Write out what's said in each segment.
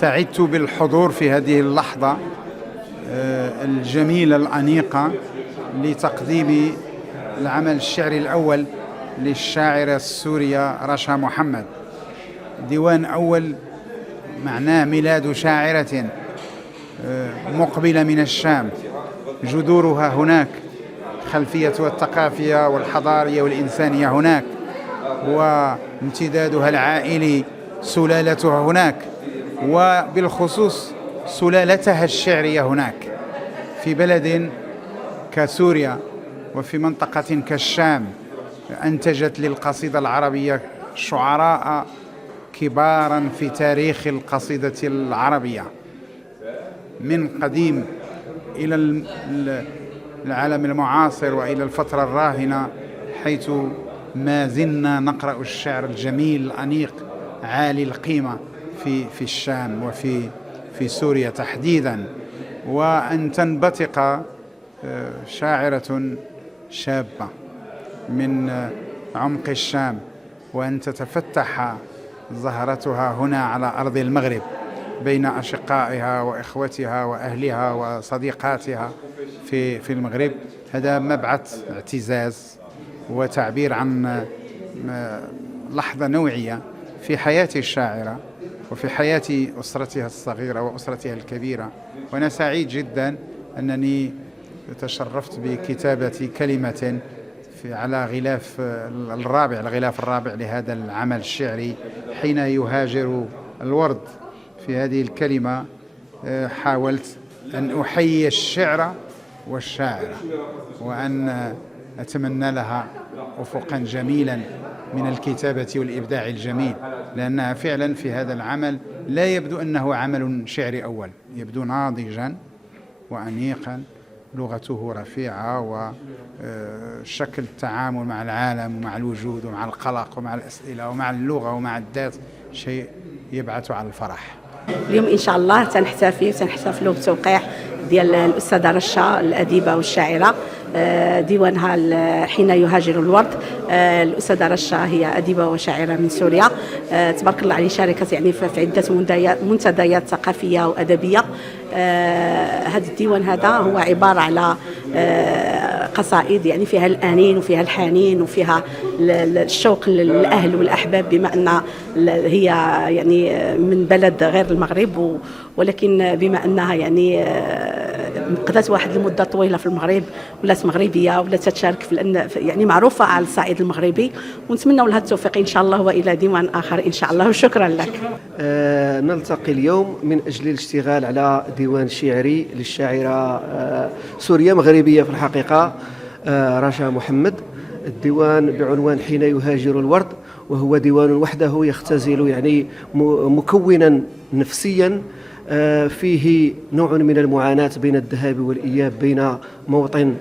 سعدت بالحضور في هذه اللحظة الجميلة الأنيقة لتقديم العمل الشعري الأول للشاعرة السورية رشا محمد. ديوان أول معناه ميلاد شاعرة مقبلة من الشام، جذورها هناك، خلفيتها الثقافية والحضارية والإنسانية هناك، وامتدادها العائلي سلالتها هناك، وبالخصوص سلالتها الشعرية هناك. في بلد كسوريا وفي منطقة كالشام أنتجت للقصيدة العربية شعراء كبارا في تاريخ القصيدة العربية من قديم إلى العالم المعاصر وإلى الفترة الراهنة، حيث ما زلنا نقرأ الشعر الجميل الأنيق عالي القيمة في الشام وفي سوريا تحديدا. وأن تنبثق شاعرة شابة من عمق الشام وأن تتفتح زهرتها هنا على أرض المغرب بين أشقائها وإخوتها وأهلها وصديقاتها في المغرب، هذا مبعث اعتزاز وتعبير عن لحظة نوعية في حياة الشاعرة وفي حياة أسرتها الصغيرة وأسرتها الكبيرة. وأنا سعيد جدا أنني تشرفت بكتابة كلمة على غلاف الرابع لهذا العمل الشعري. حين يهاجر الورد، في هذه الكلمة حاولت أن أحيي الشعر والشاعرة، وأن أتمنى لها أفقا جميلا من الكتابة والإبداع الجميل، لأنها فعلا في هذا العمل لا يبدو أنه عمل شعري أول، يبدو ناضجا وأنيقا، لغته رفيعة، وشكل التعامل مع العالم ومع الوجود ومع القلق ومع الأسئلة ومع اللغة ومع الذات شيء يبعث على الفرح. اليوم إن شاء الله تنحتفلوا بتوقيع ديال الأستاذة رشا الأديبة والشاعرة، ديوانها حين يهاجر الورد. الأستاذة رشا هي أديبة وشاعرة من سوريا، تبارك الله عليه، شاركت يعني في عدة منتديات ثقافية وأدبية. هذا الديوان هذا هو عبارة على قصائد يعني فيها الآنين وفيها الحنين وفيها الشوق للأهل والأحباب، بما أن هي يعني من بلد غير المغرب، ولكن بما أنها يعني قضت واحد المدة طويلة في المغرب، ولات مغربية، ولات تشارك يعني معروفة على الصعيد المغربي، ونتمنى لها التوفيق إن شاء الله وإلى ديوان آخر إن شاء الله. وشكرا لك. نلتقي اليوم من أجل الاشتغال على ديوان شعري للشاعرة سورية مغربية في الحقيقة رشا محمد. الديوان بعنوان حين يهاجر الورد، وهو ديوان وحده يختزل يعني مكونا نفسيا فيه نوع من المعاناة بين الذهاب والإياب، بين موطن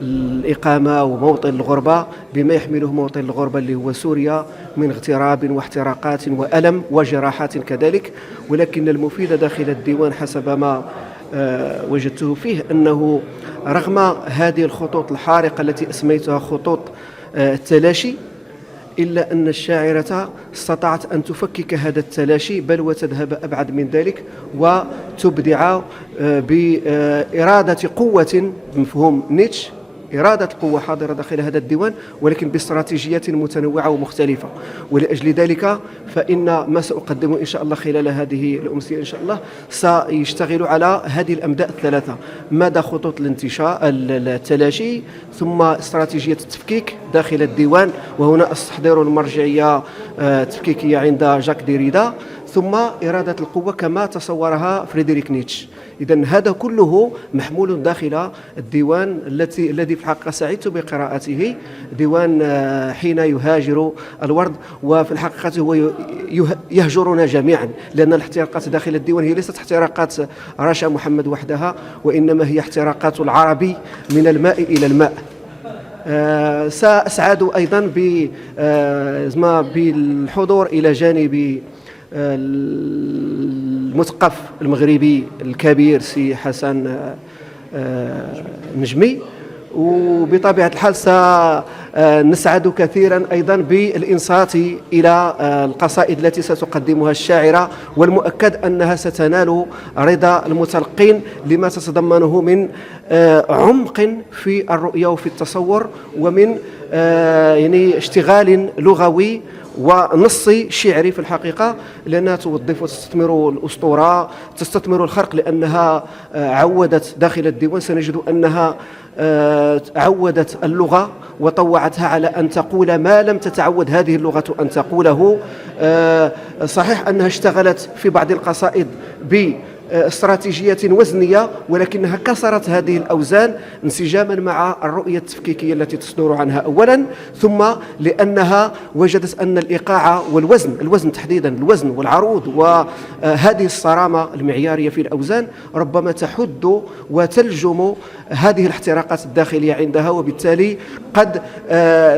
الإقامة وموطن الغربة، بما يحمله موطن الغربة اللي هو سوريا من اغتراب واحتراقات وألم وجراحات كذلك. ولكن المفيد داخل الديوان حسب ما وجدته فيه أنه رغم هذه الخطوط الحارقة التي أسميتها خطوط التلاشي، إلا أن الشاعرة استطاعت أن تفكك هذا التلاشي، بل وتذهب أبعد من ذلك وتبدع بإرادة قوة بمفهوم نيتشه، إرادة القوة حاضرة داخل هذا الديوان، ولكن باستراتيجيات متنوعة ومختلفة. ولأجل ذلك فإن ما سأقدمه إن شاء الله خلال هذه الأمسية إن شاء الله سيشتغل على هذه الأمداء الثلاثة: مدى خطوط الانتشاء التلاشي، ثم استراتيجية التفكيك داخل الديوان، وهنا أستحضر المرجعية التفكيكية عند جاك ديريدا، ثم إرادة القوة كما تصورها فريدريك نيتشه. إذن هذا كله محمول داخل الديوان الذي في الحقيقة سعدت بقراءته، ديوان حين يهاجر الورد. وفي الحقيقة هو يهجرنا جميعا، لأن الاحتراقات داخل الديوان هي ليست احتراقات رشا محمد وحدها، وإنما هي احتراقات العربي من الماء إلى الماء. سأسعد أيضا بالحضور إلى جانب المثقف المغربي الكبير سي حسن نجمي، وبطبيعة الحال سنسعد كثيرا أيضا بالإنصات إلى القصائد التي ستقدمها الشاعرة، والمؤكد أنها ستنال رضا المتلقين لما تتضمنه من عمق في الرؤية وفي التصور، ومن يعني اشتغال لغوي ونصي شعري في الحقيقة، لأنها توظف وتستثمر الأسطورة، تستثمر الخرق، لأنها عودت داخل الديوان. سنجد أنها عودت اللغة وطوعتها على أن تقول ما لم تتعود هذه اللغة أن تقوله. صحيح أنها اشتغلت في بعض القصائد باستراتيجية وزنية، ولكنها كسرت هذه الأوزان انسجاما مع الرؤية التفكيكية التي تصدر عنها أولا، ثم لأنها وجدت أن الإيقاع الوزن تحديدا، الوزن والعروض وهذه الصرامة المعيارية في الأوزان ربما تحد وتلجم هذه الاحتراقات الداخلية عندها، وبالتالي قد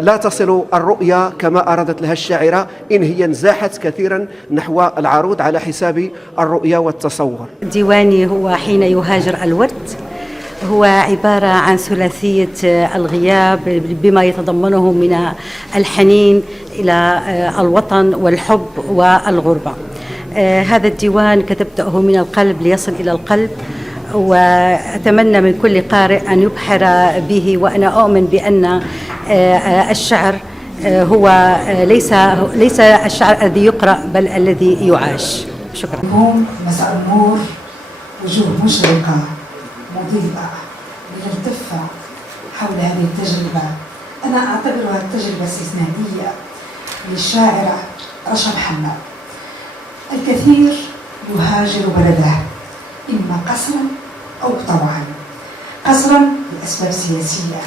لا تصل الرؤية كما أرادت لها الشاعرة إن هي انزاحت كثيرا نحو العروض على حساب الرؤية والتصور. ديواني هو حين يهاجر الورد، هو عبارة عن ثلاثية الغياب بما يتضمنه من الحنين إلى الوطن والحب والغربة. هذا الديوان كتبته من القلب ليصل إلى القلب، وأتمنى من كل قارئ أن يبحر به، وأنا أؤمن بأن الشعر هو ليس الشعر الذي يقرأ بل الذي يعاش. شكرا. مساء النور، وجوه مشرقة مضيئة لنلتف حول هذه التجربة. أنا أعتبرها تجربة استثنائية للشاعرة رشا محمد. الكثير يهاجر بلده إما قسرا أو طوعا. قسرا لأسباب سياسية،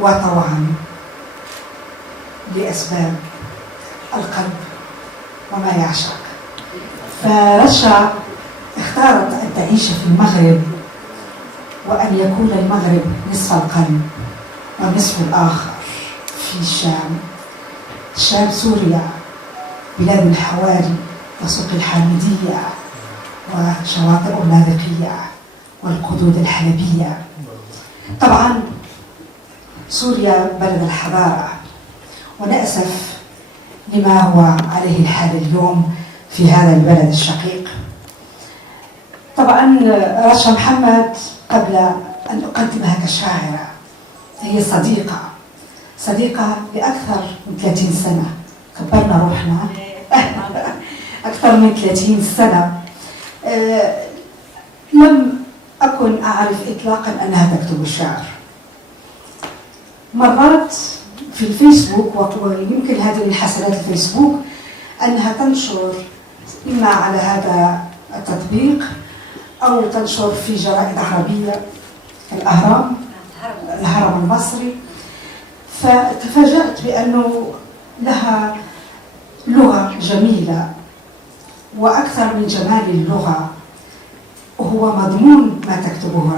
وطوعا لأسباب القلب وما يعشق. فرشا اختارت أن تعيش في المغرب، وأن يكون المغرب نصف القلب والنصف الآخر في الشام سوريا، بلاد الحواري وسوق الحامدية وشواطئ اللاذقية والقدود الحلبية. طبعا سوريا بلد الحضارة، ونأسف لما هو عليه الحال اليوم في هذا البلد الشقيق. طبعا رشا محمد قبل أن أقدمها كشاعرة هي صديقة لأكثر من 30 سنة، كبرنا روحنا أكثر من 30 سنة. لم أكن أعرف إطلاقا أنها تكتب الشعر. مرات في الفيسبوك، ويمكن هذه من حسنات الفيسبوك أنها تنشر إما على هذا التطبيق أو تنشر في جرائد عربية الأهرام المصري. فتفاجأت بأنه لها لغة جميلة، وأكثر من جمال اللغة هو مضمون ما تكتبه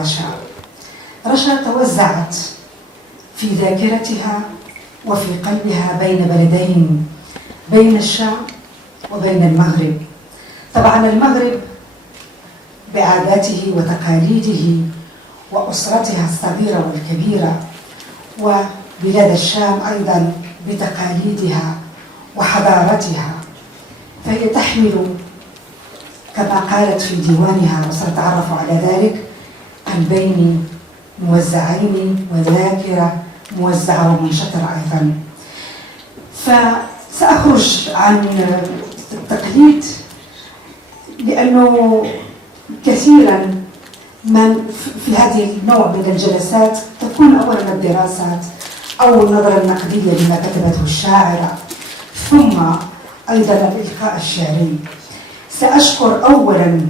رشا توزعت في ذاكرتها وفي قلبها بين بلدين، بين الشام وبين المغرب. طبعا المغرب بعاداته وتقاليده وأسرتها الصغيرة والكبيرة، وبلاد الشام أيضا بتقاليدها وحضارتها. فهي تحمل كما قالت في ديوانها، وسنتعرف على ذلك، قلبين موزعين وذاكرة موزعة ومنشطرة أيضا. فسأخرج عن التقليد، لأنه كثيرا من في هذه النوع من الجلسات تكون أولا الدراسات أو النظرة النقدية لما كتبته الشاعرة، ثم أيضا الإلقاء الشعري. سأشكر أولا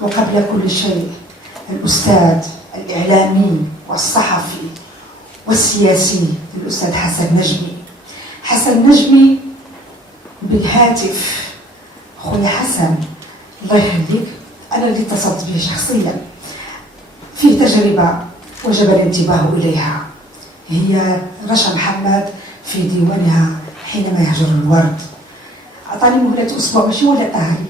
وقبل كل شيء الأستاذ الإعلامي والصحفي والسياسي الأستاذ حسن نجمي بالهاتف. خويا حسن الله يخليك، أنا اللي اتصلت به شخصيا في تجربة وجب الانتباه إليها، هي رشا محمد في ديوانها حينما يهجر الورد. أعطاني مهلة أسبوع ماشي ولا أهلي،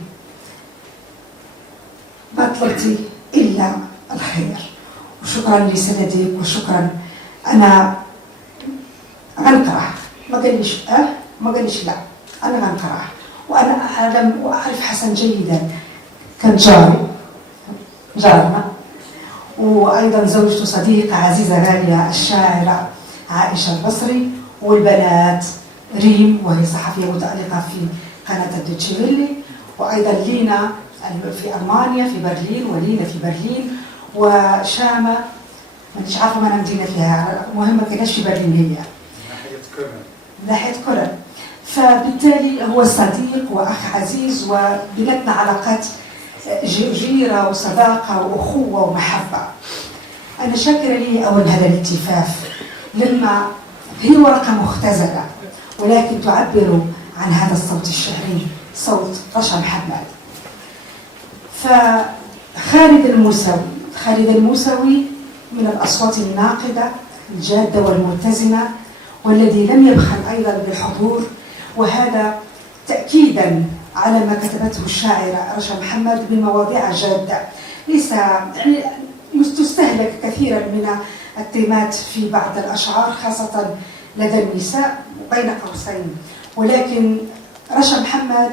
ما طلبتي إلا الخير، وشكرا لسندك وشكرا أنا غنكره، ما قاليش ما قاليش لا، أنا غنكره. وأنا أعلم وأعرف حسن جيدا، كان جارنا، وأيضا زوجته صديقة عزيزة غالية الشاعرة عائشة البصري، والبنات ريم وهي صحفية متألقة في قناة الدوتشي فيلي، وأيضا لينا في ألمانيا في برلين، ولينا في برلين، وشامة مانيش عارفة ما مدينة فيها، المهم ما كانش في برلين هي ناحية كولن. فبالتالي هو صديق وأخ عزيز، وبيناتنا علاقات جيرة وصداقة وأخوة ومحبة. أنا شاكرة لي أول هذا الالتفاف، لما هي ورقة مختزلة ولكن تعبر عن هذا الصوت الشعري، صوت رشا محمد. فخالد الموسوي من الأصوات الناقدة الجادة والمتزنة، والذي لم يبخل أيضا بالحضور، وهذا تأكيدا على ما كتبته الشاعرة رشا محمد من مواضيع جادة، ليس يعني تستهلك كثيرا من التيمات في بعض الأشعار خاصة لدى النساء بين قوسين، ولكن رشا محمد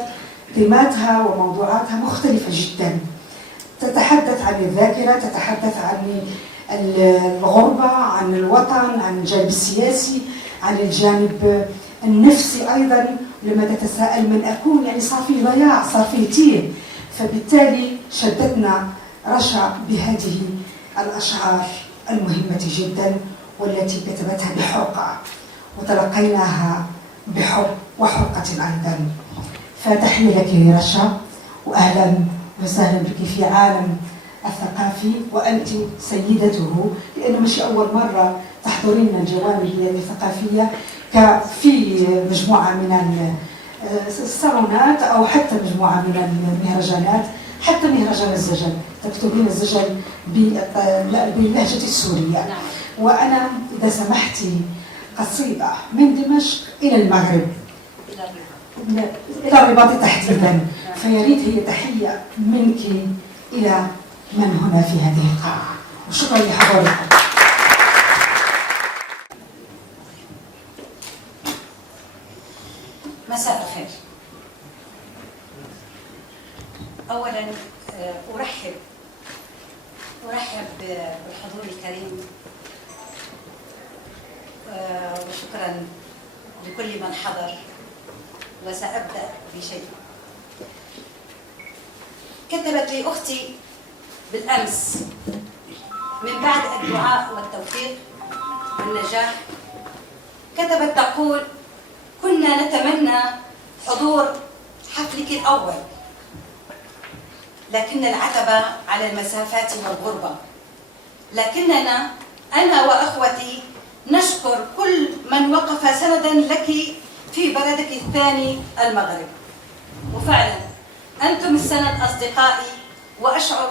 تيماتها وموضوعاتها مختلفة جدا، تتحدث عن الذاكرة، تتحدث عن الغربة، عن الوطن، عن الجانب السياسي، عن الجانب النفسي أيضا، لما تتساءل من أكون، يعني صار في ضياع، صار في تيه. فبالتالي شدتنا رشا بهذه الأشعار المهمة جدا والتي كتبتها بحرقة وتلقيناها بحب وحرقة أيضا. فتحية لك يا رشا، وأهلا وسهلا بك في عالم الثقافي، وأنت سيدته، لأنه مش أول مرة تحضرين الجوانب الثقافية في مجموعة من الصالونات أو حتى مجموعة من المهرجانات، حتى مهرجان الزجل تكتبين الزجل باللهجة السورية. وأنا إذا سمحتي قصيدة من دمشق إلى المغرب إلى الرباط تحديدا، فيريد هي تحية منك إلى من هنا في هذه القاعة، وشكرا لحضوركم. مساء الخير. أولا أرحب بالحضور الكريم، وشكرا لكل من حضر، وسأبدأ بشيء كتبت لي أختي بالأمس من بعد الدعاء والتوفيق والنجاح. كتبت تقول: كنا نتمنى حضور حفلك الأول، لكن العتبة على المسافات والغربة، لكننا أنا وأخوتي نشكر كل من وقف سندا لك في بلدك الثاني المغرب، وفعلا أنتم السند أصدقائي، وأشعر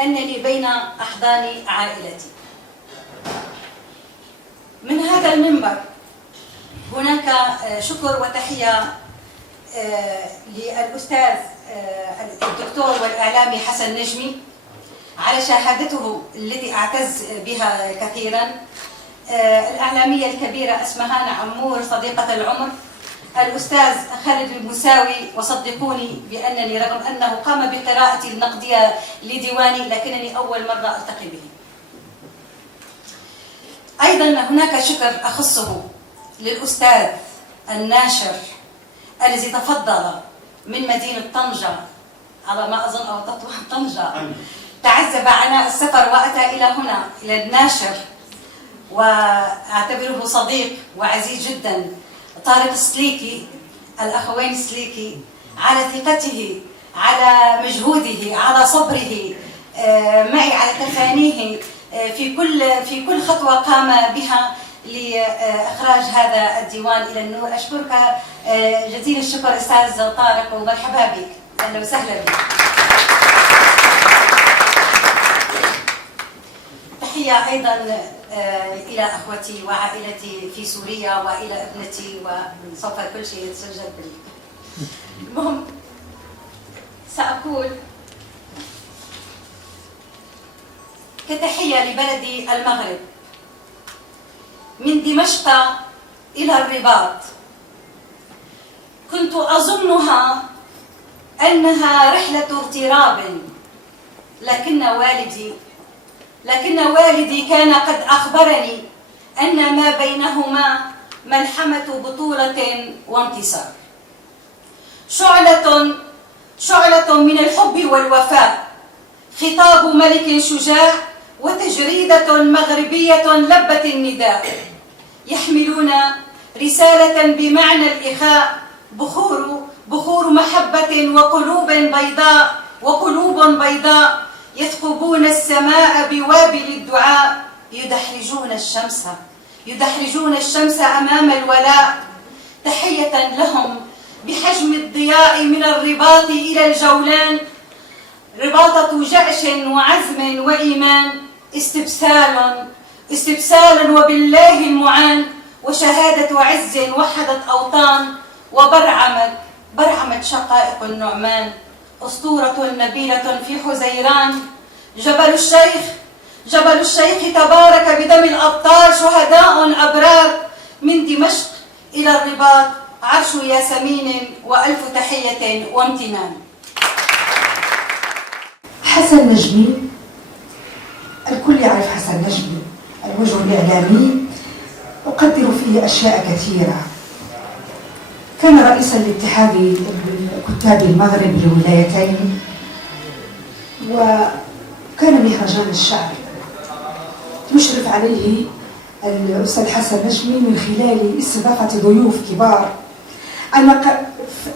أنني بين أحضان عائلتي. من هذا المنبر هناك شكر وتحية للأستاذ الدكتور والإعلامي حسن نجمي على شهادته التي أعتز بها كثيرا، الإعلامية الكبيرة أسمهان عمور صديقة العمر، الأستاذ خالد الموسوي، وصدقوني بأنني رغم أنه قام بقراءة النقدية لديواني لكنني أول مرة ألتقي به. أيضا هناك شكر أخصه للأستاذ الناشر الذي تفضل من مدينة طنجة على ما أظن أو تطوى طنجة، تعذب عناء السفر وأتى إلى هنا إلى الناشر، وأعتبره صديق وعزيز جدا، طارق سليكي، الأخوين سليكي، على ثقته، على مجهوده، على صبره معي، على تفانيه في كل خطوة قام بها لإخراج هذا الديوان إلى النور. أشكرك جزيل الشكر أستاذ طارق، ومرحبا بك، أهلا وسهلا بك. تحية أيضا إلى أخوتي وعائلتي في سوريا، وإلى ابنتي، وسوف كل شيء يتسجل المهم سأقول كتحية لبلدي المغرب، من دمشق إلى الرباط. كنت أظنها أنها رحلة اغتراب، لكن والدي كان قد أخبرني أن ما بينهما ملحمة بطولة وانتصار، شعلة من الحب والوفاء، خطاب ملك شجاع وتجريدة مغربية لبت النداء، يحملون رسالة بمعنى الإخاء، بخور محبة وقلوب بيضاء يثقبون السماء بوابل الدعاء، يدحرجون الشمس أمام الولاء. تحية لهم بحجم الضياء من الرباط إلى الجولان، رباطة جأش وعزم وإيمان، استبسال وبالله المعان، وشهادة عز وحدت أوطان، وبرعمت شقائق النعمان، أسطورة نبيلة في حزيران. جبل الشيخ تبارك بدم الأبطال، شهداء أبرار، من دمشق إلى الرباط عرش ياسمين، وألف تحية وامتنان. حسن نجمي، الكل يعرف حسن نجمي، الوجه الإعلامي، أقدر فيه أشياء كثيرة. كان رئيسا لاتحاد كتاب المغرب للولايتين، وكان مهرجان الشعر يشرف عليه الأستاذ حسن نجمي من خلال استضافة ضيوف كبار. أنا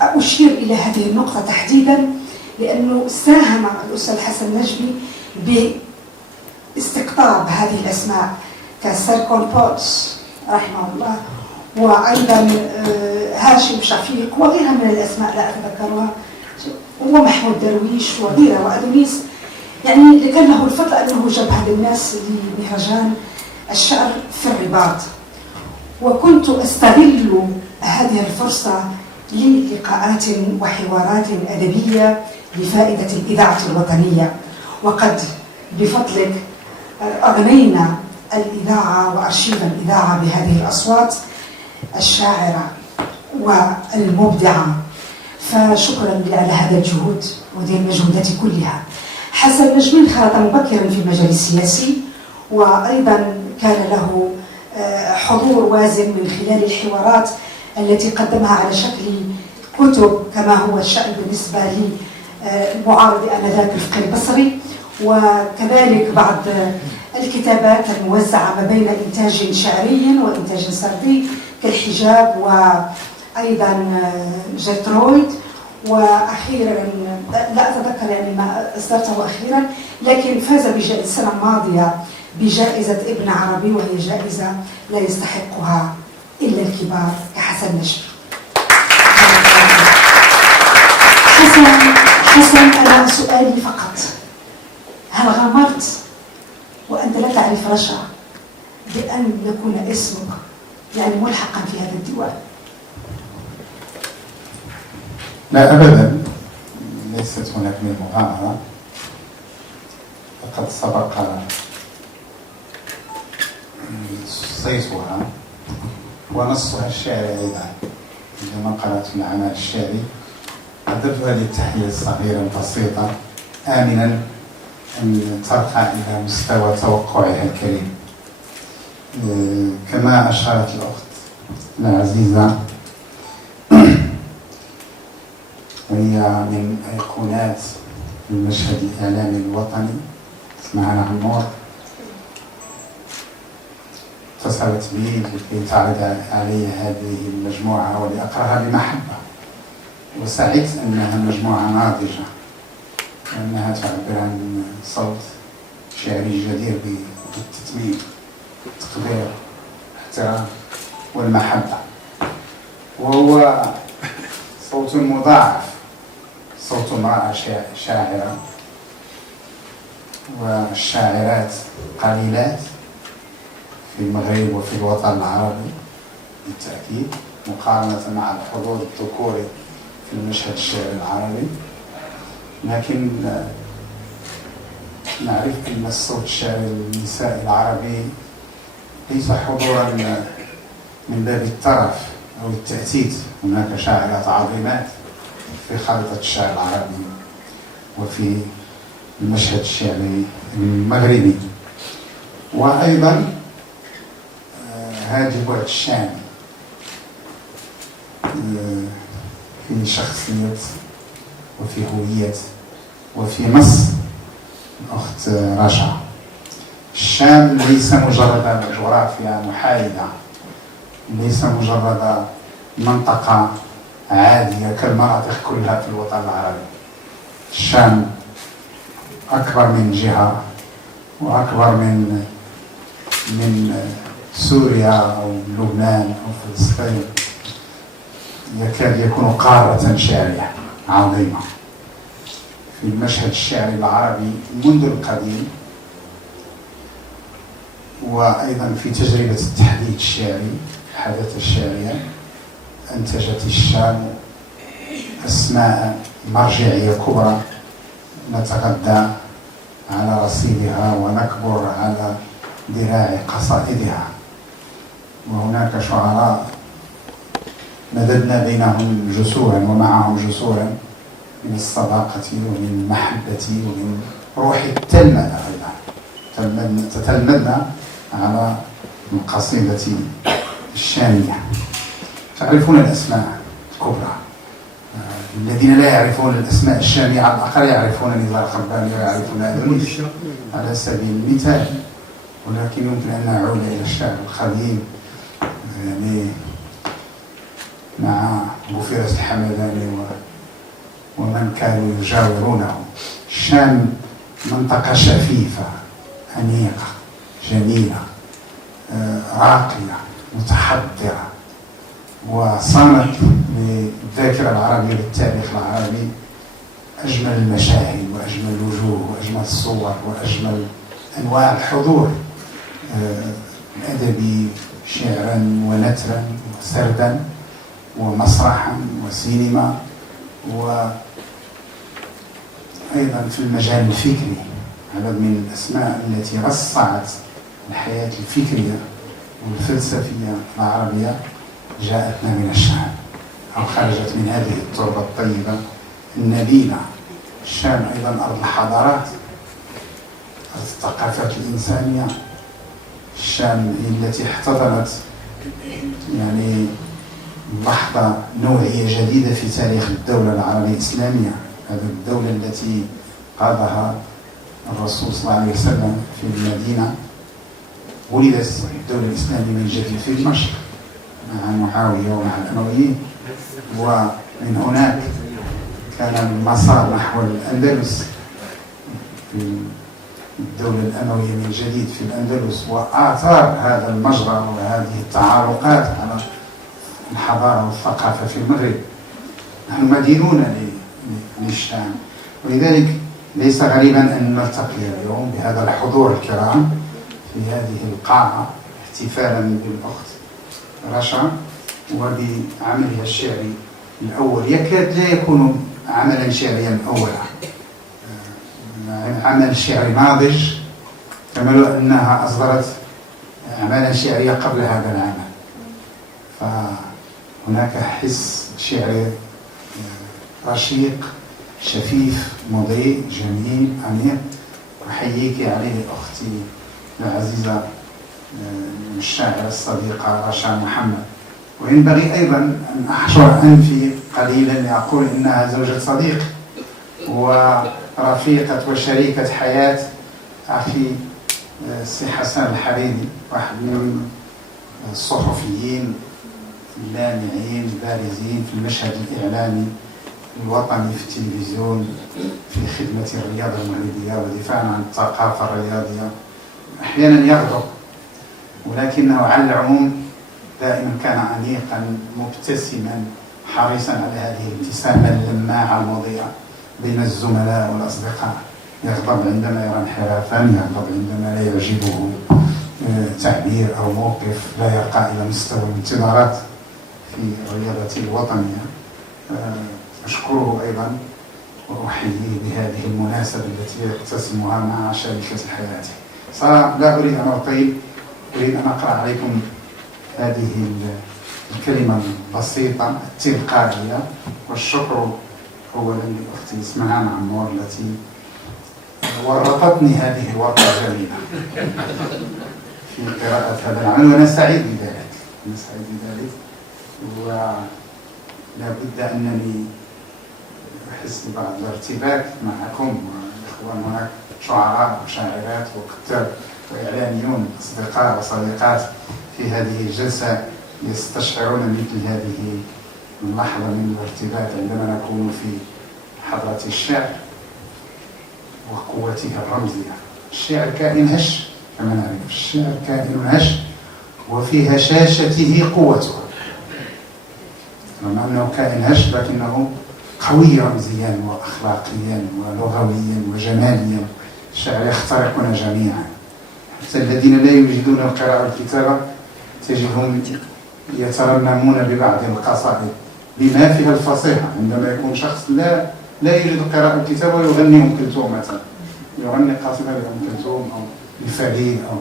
أشير إلى هذه النقطة تحديدا لأنه ساهم الأستاذ حسن نجمي باستقطاب هذه الأسماء كسيركون بوتس رحمه الله، وأيضا هاشم شفيق وغيرها من الأسماء لا أتذكرها، ومحمود درويش وغيرها وأدونيس. يعني اللي كان له الفضل أنه جاب هذا الناس لمهرجان الشعر في الرباط، وكنت أستغل هذه الفرصة للقاءات وحوارات أدبية لفائدة الإذاعة الوطنية. وقد بفضلك أغنينا الإذاعة وأرشيف الإذاعة بهذه الأصوات الشاعرة والمبدعة، فشكرا على هذا الجهود وهذه المجهودات كلها. حسن نجمي انخرط مبكرا في المجال السياسي، وأيضا كان له حضور وازن من خلال الحوارات التي قدمها على شكل كتب كما هو الشأن بالنسبة للمعارض آنذاك الفقه البصري، وكذلك بعض الكتابات الموزعة ما بين إنتاج شعري وإنتاج سردي كالحجاب وأيضا جترويد، وأخيرا لا أتذكر يعني ما أصدرته أخيرا، لكن فاز السنة الماضية بجائزة ابن عربي، وهي جائزة لا يستحقها إلا الكبار كحسن نجمي. حسن أنا سؤالي فقط، هل غامرت وأنت لا تعرف رشا بأن يكون اسمك يعني ملحقا في هذا الديوان؟ لا أبدا، ليست هناك من مغامرة، فقد سبق صيتها ونصها الشعري أيضا. عندما قرأت العمل الشعري قدرت هذه التحية الصغيرة بسيطة آمنا أن ترقى إلى مستوى توقعها الكريم. كما أشارت الأخت العزيزة، وهي من أيقونات المشهد الإعلامي الوطني معنا عمور، اتصلت بي لكي تعرض علي هذه المجموعة ولأقرأها بمحبة، وسعدت أنها مجموعة ناضجة وأنها تعبر عن صوت شعري جدير بالتتميم، التقدير، الاحترام والمحبة، وهو صوت مضاعف، صوت امرأة شاعرة، والشاعرات قليلات في المغرب وفي الوطن العربي بالتأكيد، مقارنة مع الحضور الذكوري في المشهد الشعري العربي. لكن نعرف أن الصوت الشعري النسائي العربي ليس حضورا من باب الترف أو التأتيت. هناك شاعرات عظيمات في خارطة الشعر العربي وفي المشهد الشعري المغربي. وأيضا هذا البعد الشامي في شخصية وفي هوية وفي نص الأخت رشا. الشام ليس مجرد جغرافيا محايدة، ليس مجرد منطقة عادية كالمناطق كلها في الوطن العربي. الشام أكبر من جهة وأكبر من سوريا أو لبنان أو فلسطين، يكاد يكون قارة شعرية عظيمة في المشهد الشعري العربي منذ القديم. وأيضا في تجربة التحديث الشعري، الحداثة الشعرية، أنتجت الشام أسماء مرجعية كبرى نتغذى على رصيدها ونكبر على ذراع قصائدها. وهناك شعراء مددنا بينهم جسورا ومعهم جسورا من الصداقة ومن المحبة ومن روح التلمذة. أيضا تتلمذنا على القصيدة الشامية. تعرفون الأسماء الكبرى. الذين لا يعرفون الأسماء الشامية على الأقل يعرفون نزار قباني ويعرفون أدونيس على سبيل المثال. ولكن يمكن أن نعود إلى الشعر القديم يعني مع بوفيرة الحمداني ومن كانوا يجاورونه. الشام منطقة شفيفة أنيقة جميلة راقية متحضرة، وصانت للذاكرة العربية والتاريخ العربي أجمل المشاهد وأجمل الوجوه وأجمل الصور وأجمل أنواع الحضور الأدبي، شعرا ونثرا وسردا ومسرحا وسينما، وأيضا في المجال الفكري عدد من الأسماء التي رصعت الحياة الفكرية والفلسفية العربية جاءتنا من الشام أو خرجت من هذه التربة الطيبة النبيلة. الشام أيضا أرض الحضارات، أرض الثقافات الإنسانية. الشام التي احتضنت يعني لحظة نوعية جديدة في تاريخ الدولة العربية الإسلامية. هذه الدولة التي قادها الرسول صلى الله عليه وسلم في المدينة. ولدت الدولة الإسلامية من جديد في دمشق مع معاوية ومع الأمويين، ومن هناك كان المسار نحو الأندلس في الدولة الأموية من جديد في الأندلس. وآثار هذا المجرى وهذه التعارقات على الحضارة والثقافة في المغرب. نحن مدينون للشام، ولذلك ليس غريبا أن نلتقي اليوم بهذا الحضور الكرام في هذه القاعة احتفالا بالأخت رشا وبعملها الشعري الأول. يكاد لا يكون عملا شعريا أولا، عمل شعري ناضج، كما لو أنها أصدرت أعمالا شعرية قبل هذا العمل. فهناك حس شعري رشيق شفيف مضيء جميل عميق. أحييك عليه أختي العزيزة الشاعرة الصديقة رشا محمد. وينبغي أيضا أن أحشر أنفي قليلا لأقول إنها زوجة صديق ورفيقة وشريكة حياة أخي السي حسن الحريري، واحد من الصحفيين اللامعين البارزين في المشهد الإعلامي الوطني في التلفزيون في خدمة الرياضة المغربية ودفاعا عن الثقافة الرياضية. أحيانا يغضب، ولكنه على العموم دائما كان أنيقا مبتسما حريصا على هذه الابتسامة اللماعة المضيئة بين الزملاء والأصدقاء. يغضب عندما يرى انحرافا، يغضب عندما لا يعجبه تعبير أو موقف لا يرقى إلى مستوى الانتظارات في الرياضة الوطنية. أشكره أيضا وأحييه بهذه المناسبة التي يقتسمها مع شريكة حياته. لا أريد أن أطيل، أريد أن أقرأ عليكم هذه الكلمة البسيطة التلقائية، والشكر أولا لأختي اسمهان عمور التي ورطتني هذه الورطة الجميلة في قراءة هذا العمل، وأنا سعيد بذلك. ولا بد أنني أحس ببعض الارتباك معكم والإخوان هناك شعراء وشاعرات وكتاب وإعلاميون أصدقاء وصديقات في هذه الجلسة يستشعرون مثل هذه اللحظة من الارتباك عندما نكون في حضرة الشعر وقوته الرمزية. الشعر كائن هش كما نعرف، الشعر كائن هش وفي هشاشته قوته، رغم أنه كائن هش لكنه قوي رمزيا وأخلاقيا ولغويا وجماليا. الشعر يخترقنا جميعا، حتى الذين لا يجدون القراءة والكتابة تجدهم يترنمون ببعض القصائد بما فيها الفصيحة. عندما يكون شخص لا يجد القراءة والكتابة ويغني أم كلثوم مثلا، يغني قصيدة لأم كلثوم أو لفريد أو،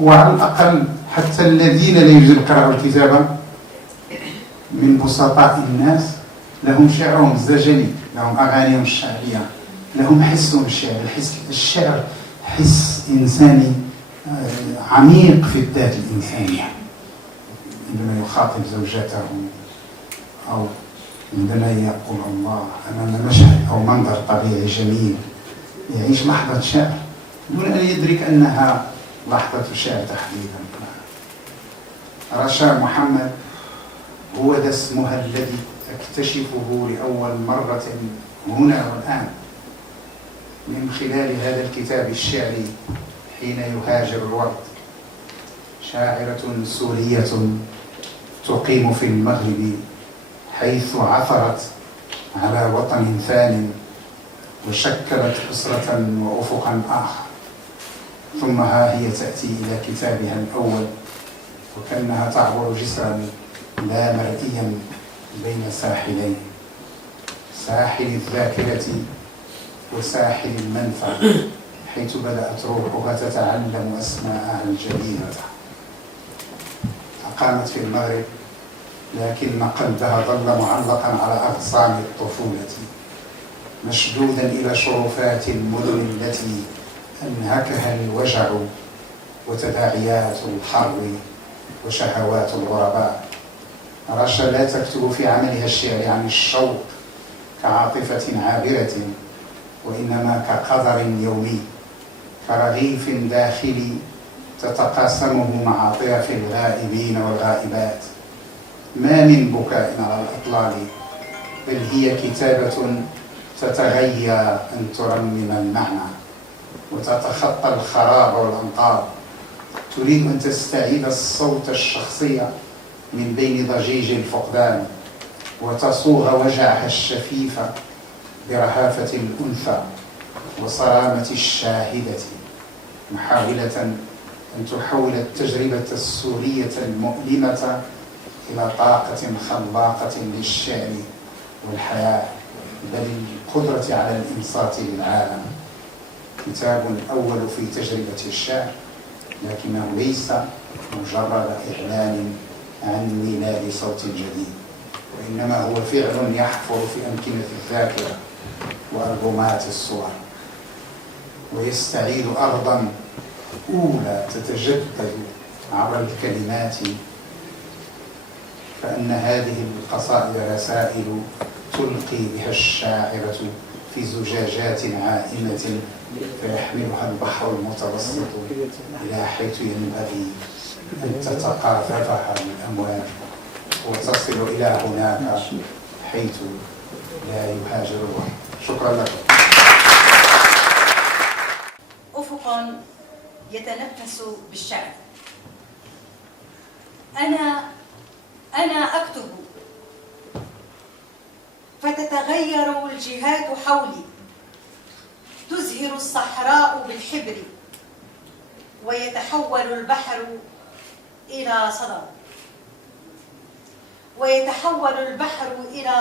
وعلى الأقل حتى الذين لا يجدون القراءة والكتابة من بسطاء الناس لهم شعرهم الزجلي، لهم أغانيهم الشعرية، لهم حسهم الشعري. الشعر حس إنساني عميق في الذات الإنسانية، عندما يخاطب زوجته أو عندما يقول الله أمام مشهد أو منظر طبيعي جميل، يعيش لحظة شعر دون أن يدرك أنها لحظة شعر تحديدا. رشا محمد هو ذا اسمها الذي أكتشفه لأول مرة هنا والآن من خلال هذا الكتاب الشعري حين يهاجر الورد. شاعرة سورية تقيم في المغرب، حيث عثرت على وطن ثان وشكلت أسرة وأفقا آخر، ثم ها هي تأتي إلى كتابها الأول وكأنها تعبر جسرا لا مرئيا بين ساحلين، ساحل الذاكرة وساحل المنفى، حيث بدأت روحها تتعلم أسماءها الجديدة. أقامت في المغرب لكن قلبها ظل معلقا على أغصان الطفولة، مشدودا إلى شرفات المدن التي أنهكها الوجع وتداعيات الحرب وشهوات الغرباء. رشا لا تكتب في عملها الشعري عن الشوق كعاطفة عابرة، وإنما كقدر يومي، كرغيف داخلي تتقاسمه مع طرف الغائبين والغائبات. ما من بكاء على الأطلال، بل هي كتابة تتغيى أن ترمم المعنى وتتخطى الخراب والأنقاض. تريد أن تستعيد الصوت الشخصي من بين ضجيج الفقدان، وتصوغ وجعها الشفيف برهافة الأنثى وصرامة الشاهدة، محاولة أن تحول التجربة السورية المؤلمة إلى طاقة خلاقة للشعر والحياة، بل القدرة على الإنصات للعالم. كتاب أول في تجربة الشعر، لكنه ليس مجرد إعلان عن ميلاد صوت جديد، وإنما هو فعل يحفر في أمكنة الذاكرة وألبومات الصور، ويستعيد أرضا أولى تتجدد عبر الكلمات. فأن هذه القصائد رسائل تلقي بها الشاعرة في زجاجات عائمة، فيحملها البحر المتوسط إلى حيث ينبغي أن تتقاذفها الأمواج وتصل إلى هناك حيث لا يهاجر الوحي. شكرا لكم. أفق يتنفس بالشعر. أنا أكتب فتتغير الجهات حولي، تزهر الصحراء بالحبر ويتحول البحر إلى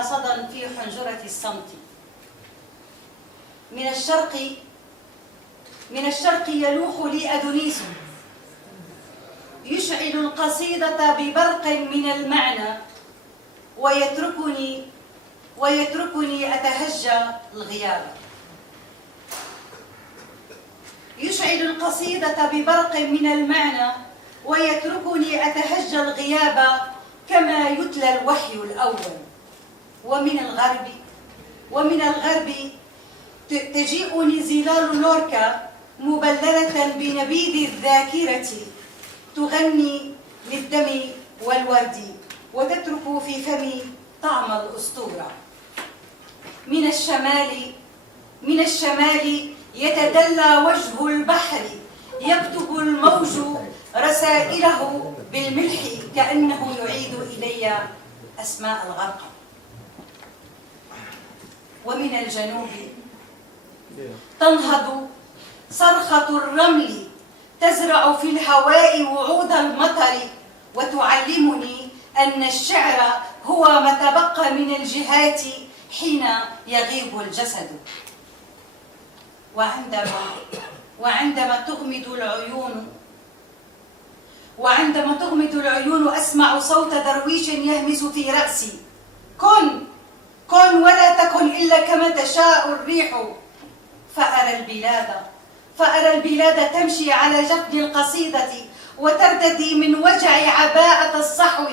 صدى، في حنجرة الصمت. من الشرق يلوح لي أدونيس، يشعل القصيدة ببرق من المعنى ويتركني أتهجى الغياب. يشعل القصيدة ببرق من المعنى ويتركني أتهجى الغياب كما يتلى الوحي الأول. ومن الغرب تجيئني ظلال لوركا مبللة بنبيذ الذاكرة تغني للدم والورد وتترك في فمي طعم الأسطورة. من الشمال يتدلى وجه البحر يكتب الموج رسائله بالملح كأنه يعيد إلي أسماء الغرقى. ومن الجنوب تنهض صرخة الرمل تزرع في الهواء وعود المطر وتعلمني أن الشعر هو ما تبقى من الجهات حين يغيب الجسد. وعندما تغمض العيون أسمع صوت درويش يهمس في رأسي: كن ولا تكن إلا كما تشاء الريح. فأرى البلاد تمشي على جفن القصيدة وترتدي من وجع عباءة الصحو،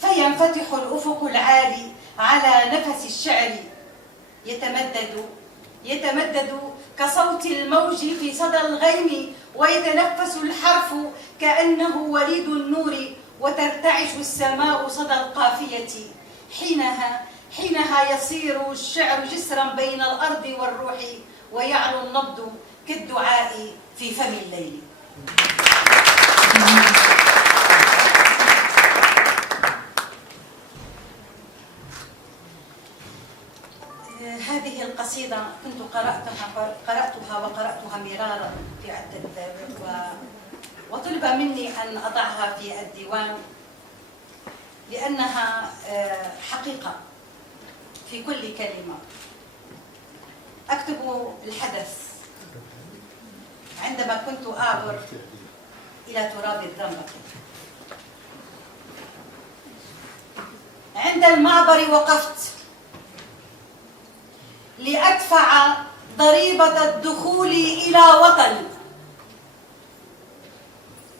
فينفتح الأفق العالي على نفس الشعر يتمدد كصوت الموج في صدى الغيم، ويتنفس الحرف كأنه وريد النور، وترتعش السماء صدى القافية. حينها يصير الشعر جسرا بين الأرض والروح، ويعلو النبض كالدعاء في فم الليل. هذه القصيدة كنت قرأتها مرارا في عدة، وطلب مني أن أضعها في الديوان لأنها حقيقة في كل كلمة. أكتب الحدث عندما كنت أعبر إلى تراب الزنبق. عند المعبر وقفت لأدفع ضريبة الدخول إلى وطني.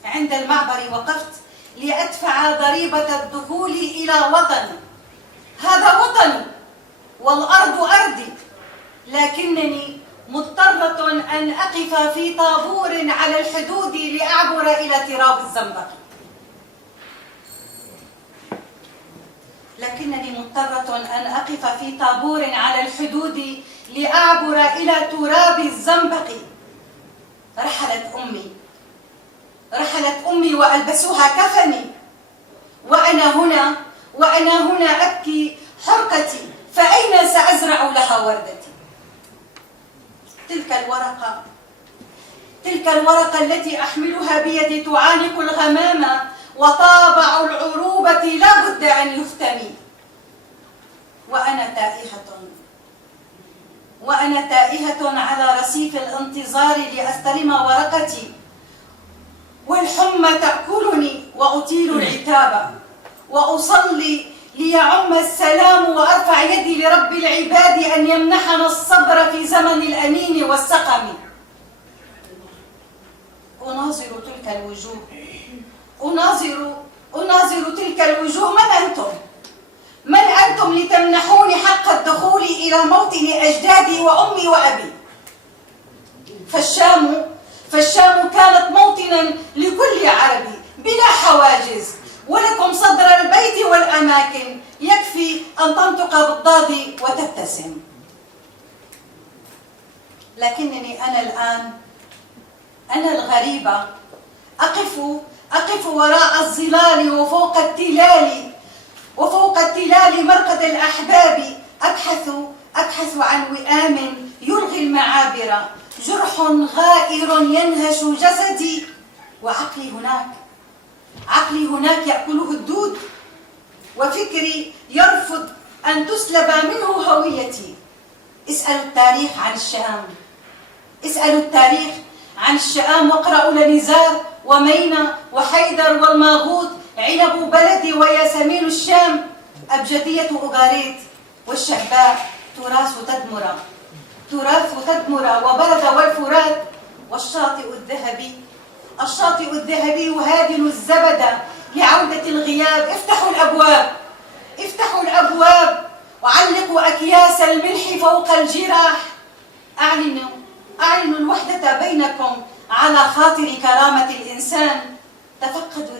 عند المعبر وقفت لأدفع ضريبة الدخول إلى وطني. هذا وطني والأرض أرضي، لكنني مضطرة أن أقف في طابور على الحدود لأعبر إلى تراب الزنبق. لكنني مضطرة أن أقف في طابور على الحدود لأعبر إلى تراب الزنبق. رحلت أمي وألبسوها كفني، وأنا هنا أبكي حرقتي، فأين سأزرع لها وردتي؟ تلك الورقة التي أحملها بيدي تعانق الغمامة، وطابع العروبة لا بد أن يختمي. وأنا تائهة على رصيف الانتظار لأستلم ورقتي، والحمى تأكلني وأطيل العتاب، وأصلي ليعم السلام، وأرفع يدي لرب العباد أن يمنحنا الصبر في زمن الأنين والسقم. أناظر تلك الوجوه. من أنتم لتمنحوني حق الدخول إلى موطن أجدادي وأمي وأبي؟ فالشام كانت موطنا لكل عربي بلا حواجز، ولكم صدر البيت والأماكن، يكفي أن تنطق بالضاد وتبتسم. لكنني أنا الآن الغريبة أقف وراء الظلال وفوق التلال مرقد الأحباب، أبحث عن وئام يلغي المعابر، جرح غائر ينهش جسدي، وعقلي هناك يأكله الدود، وفكري يرفض أن تسلب منه هويتي. اسألوا التاريخ عن الشام واقرأوا لنزار ومينا وحيدر والماغوط، عنب بلدي وياسمين الشام، أبجدية أوغاريت والشعباء، تراث تدمر وبرد والفرات، والشاطئ الذهبي يهادن الزبد لعودة الغياب. افتحوا الأبواب وعلقوا أكياس الملح فوق الجراح. أعلنوا الوحدة بينكم على خاطر كرامة الإنسان. تفقدوا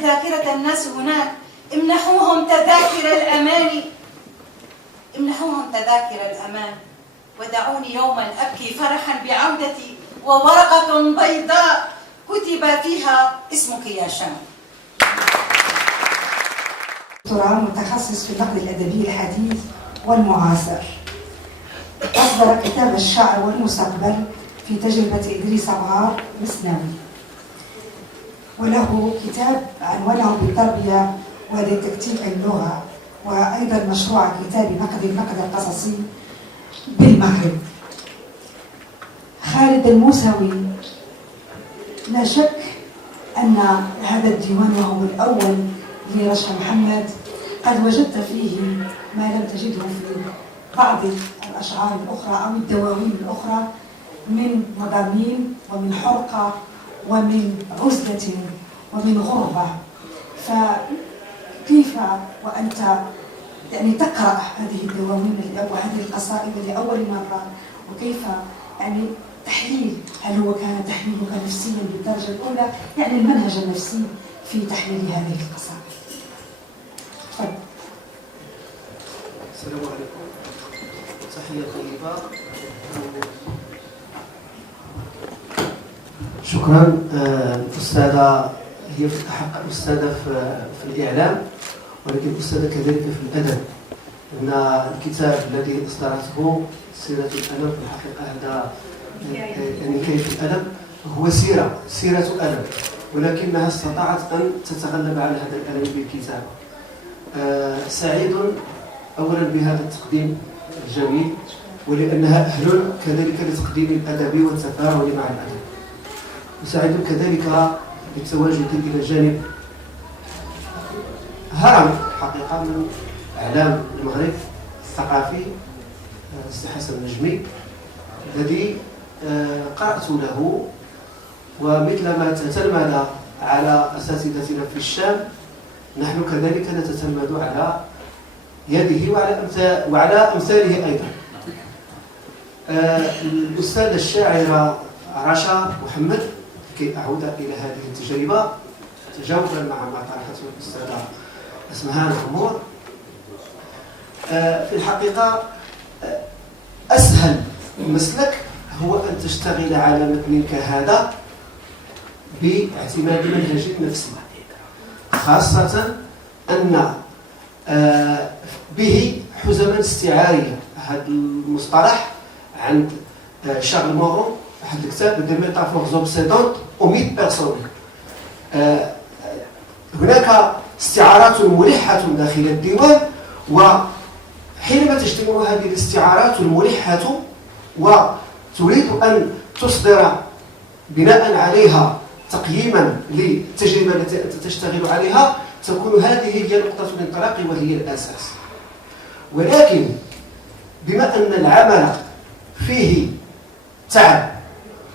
ذاكرة الناس هناك. امنحوهم تذاكر الأمان. ودعوني يوما أبكي فرحا بعودتي وورقة بيضاء كتب فيها اسمك يا شام. دكتوراه متخصص في النقد الأدبي الحديث والمعاصر. أصدر كتاب الشعر والمستقبل في تجربة إدريس عمار مسناوي، وله كتاب عنوانه بالتربية وديتكتيف اللغة، وأيضا مشروع كتاب النقد القصصي بالمغرب. خالد الموسوي، لا شك أن هذا الديوان وهو الأول لرشا محمد قد وجدت فيه ما لم تجده في بعض الأشعار الأخرى أو الدواوين الأخرى من مضامين ومن حرقة ومن عزلة ومن غربة. فكيف وأنت يعني تقرأ هذه الدواوين وهذه القصائد لأول مرة، وكيف يعني تحليل، هل هو كان تحليلك نفسيا بالدرجة الأولى، يعني المنهج النفسي في تحليل هذه القصائد؟ تفضل. السلام عليكم، تحية طيبة. شكرا. الأستاذة هي في الحق أستاذة في الإعلام، ولكن أستاذة كذلك في الأدب، أن الكتاب الذي أصدرته سيرة الأدب في الحقيقة هذا يعني كيف الأدب هو سيرة أدب، ولكنها استطاعت أن تتغلب على هذا الأدب بالكتابة. سعيد أولا بهذا التقديم الجميل، ولأنها أهل كذلك لتقديم الأدب والتفاعل مع الأدب. وسعيد كذلك بالتواجد إلى جانب هرم حقيقة من أعلام المغرب الثقافي السي حسن النجمي، الذي قرأت له، ومثلما تتلمذ على أساتذتنا في الشام نحن كذلك نتتلمذ على يده وعلى أمثاله أيضا. الأستاذة الشاعرة رشا محمد، كي أعود إلى هذه التجربة تجاوبا مع ما طرحته الأستاذة اسمهان عمور، في الحقيقة أسهل مسلك هو أن تشتغل على متن كهذا باعتماد منهج نفسي، خاصة أن به حزما استعارية. هذا المصطلح عند شارل مورو، واحد الكتاب دي ميتافور زوبسيدونت و 100 بيرسون. هناك استعارات ملحة داخل الديوان، وحينما تجتمع هذه الاستعارات الملحة وتريد أن تصدر بناء عليها تقييما للتجربة التي تشتغل عليها، تكون هذه هي نقطة الانطلاق وهي الأساس. ولكن بما أن العمل فيه تعب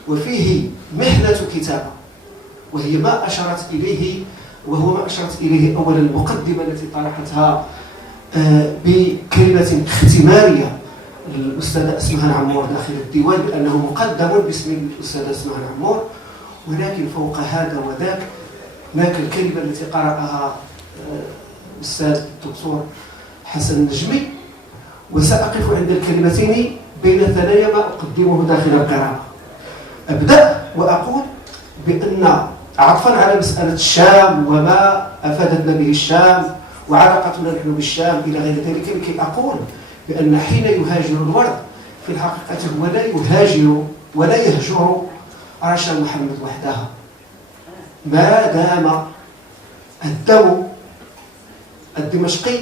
وفيه محنة كتابة، وهي ما أشرت إليه، وهو ما أشرت إليه أولا المقدمة التي طرحتها بكلمة اختمارية الأستاذة اسمهان عمور داخل الديوان، بأنه مقدم باسم الأستاذة اسمهان عمور. ولكن فوق هذا وذاك هناك الكلمة التي قرأها الأستاذ الدكتور حسن النجمي، وسأقف عند الكلمتين بين ثنايا ما أقدمه داخل القراءة. أبدأ وأقول بأن عطفا على مسألة الشام وما أفادتنا به الشام وعلاقتنا نحن بالشام إلى غير ذلك، لكي أقول بأن حين يهاجر الورد في الحقيقة هو لا يهاجر ولا يهجر رشا محمد وحدها، ما دام الدم الدمشقي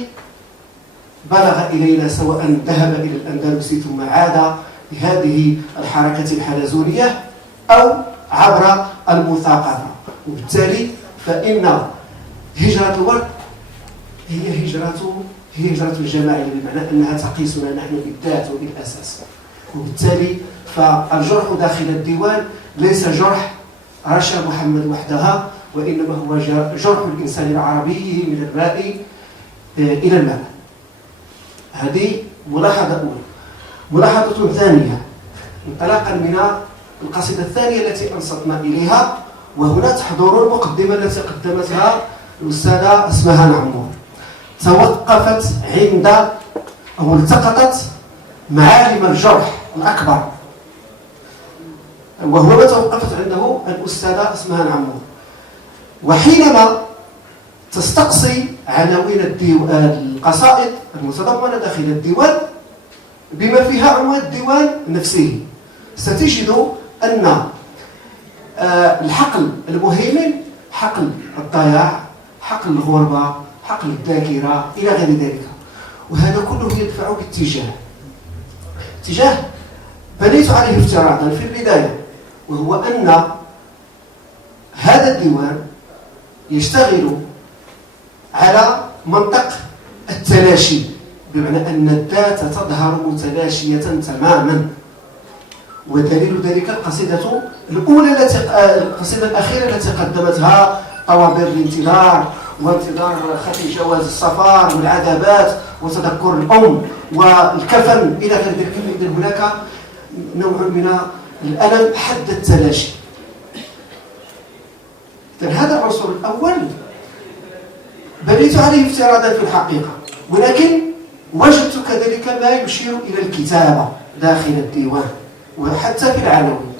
بلغ إلينا، سواء ذهب إلى الأندلس ثم عاد بهذه الحركة الحلزونية، أو عبر المثاقفة. وبالتالي فإن هجرة الورد هي هجرة الجماعية، بمعنى أنها تقيسنا نحن بالذات وبالأساس. وبالتالي فالجرح داخل الديوان ليس جرح رشا محمد وحدها، وإنما هو جرح الإنسان العربي من الماء إلى الماء. هذه ملاحظة أولى. ملاحظة ثانية انطلاقا من القصيدة الثانية التي أنصتنا إليها، وهنا تحضر المقدمة التي قدمتها الأستاذة اسمهان عمور. توقفت عند أو التقطت معالم الجرح الأكبر، وهو ما توقفت عنده الأستاذة اسمهان عمور. وحينما تستقصي عناوين القصائد المتضمنة داخل الديوان بما فيها عنوان الديوان نفسه، ستجد أن الحقل المهيمن حقل الضياع، حقل الغربة، حقل الذاكرة إلى غير ذلك. وهذا كله يدفع اتجاه بنيت عليه افتراضا في البداية، وهو أن هذا الديوان يشتغل على منطق التلاشي، بمعنى أن الذات تظهر متلاشية تماما. ودليل ذلك القصيدة الأولى القصيدة الأخيرة التي قدمتها، طوابير الانتظار وانتظار ختم جواز السفر والعذابات وتذكر الأم والكفن إلى غير ذلك. إذن هناك نوع من الألم حد التلاشي. هذا العنصر الأول بنيت عليه افتراضا في الحقيقة، ولكن وجدت كذلك ما يشير إلى الكتابة داخل الديوان وحتى في العناوين.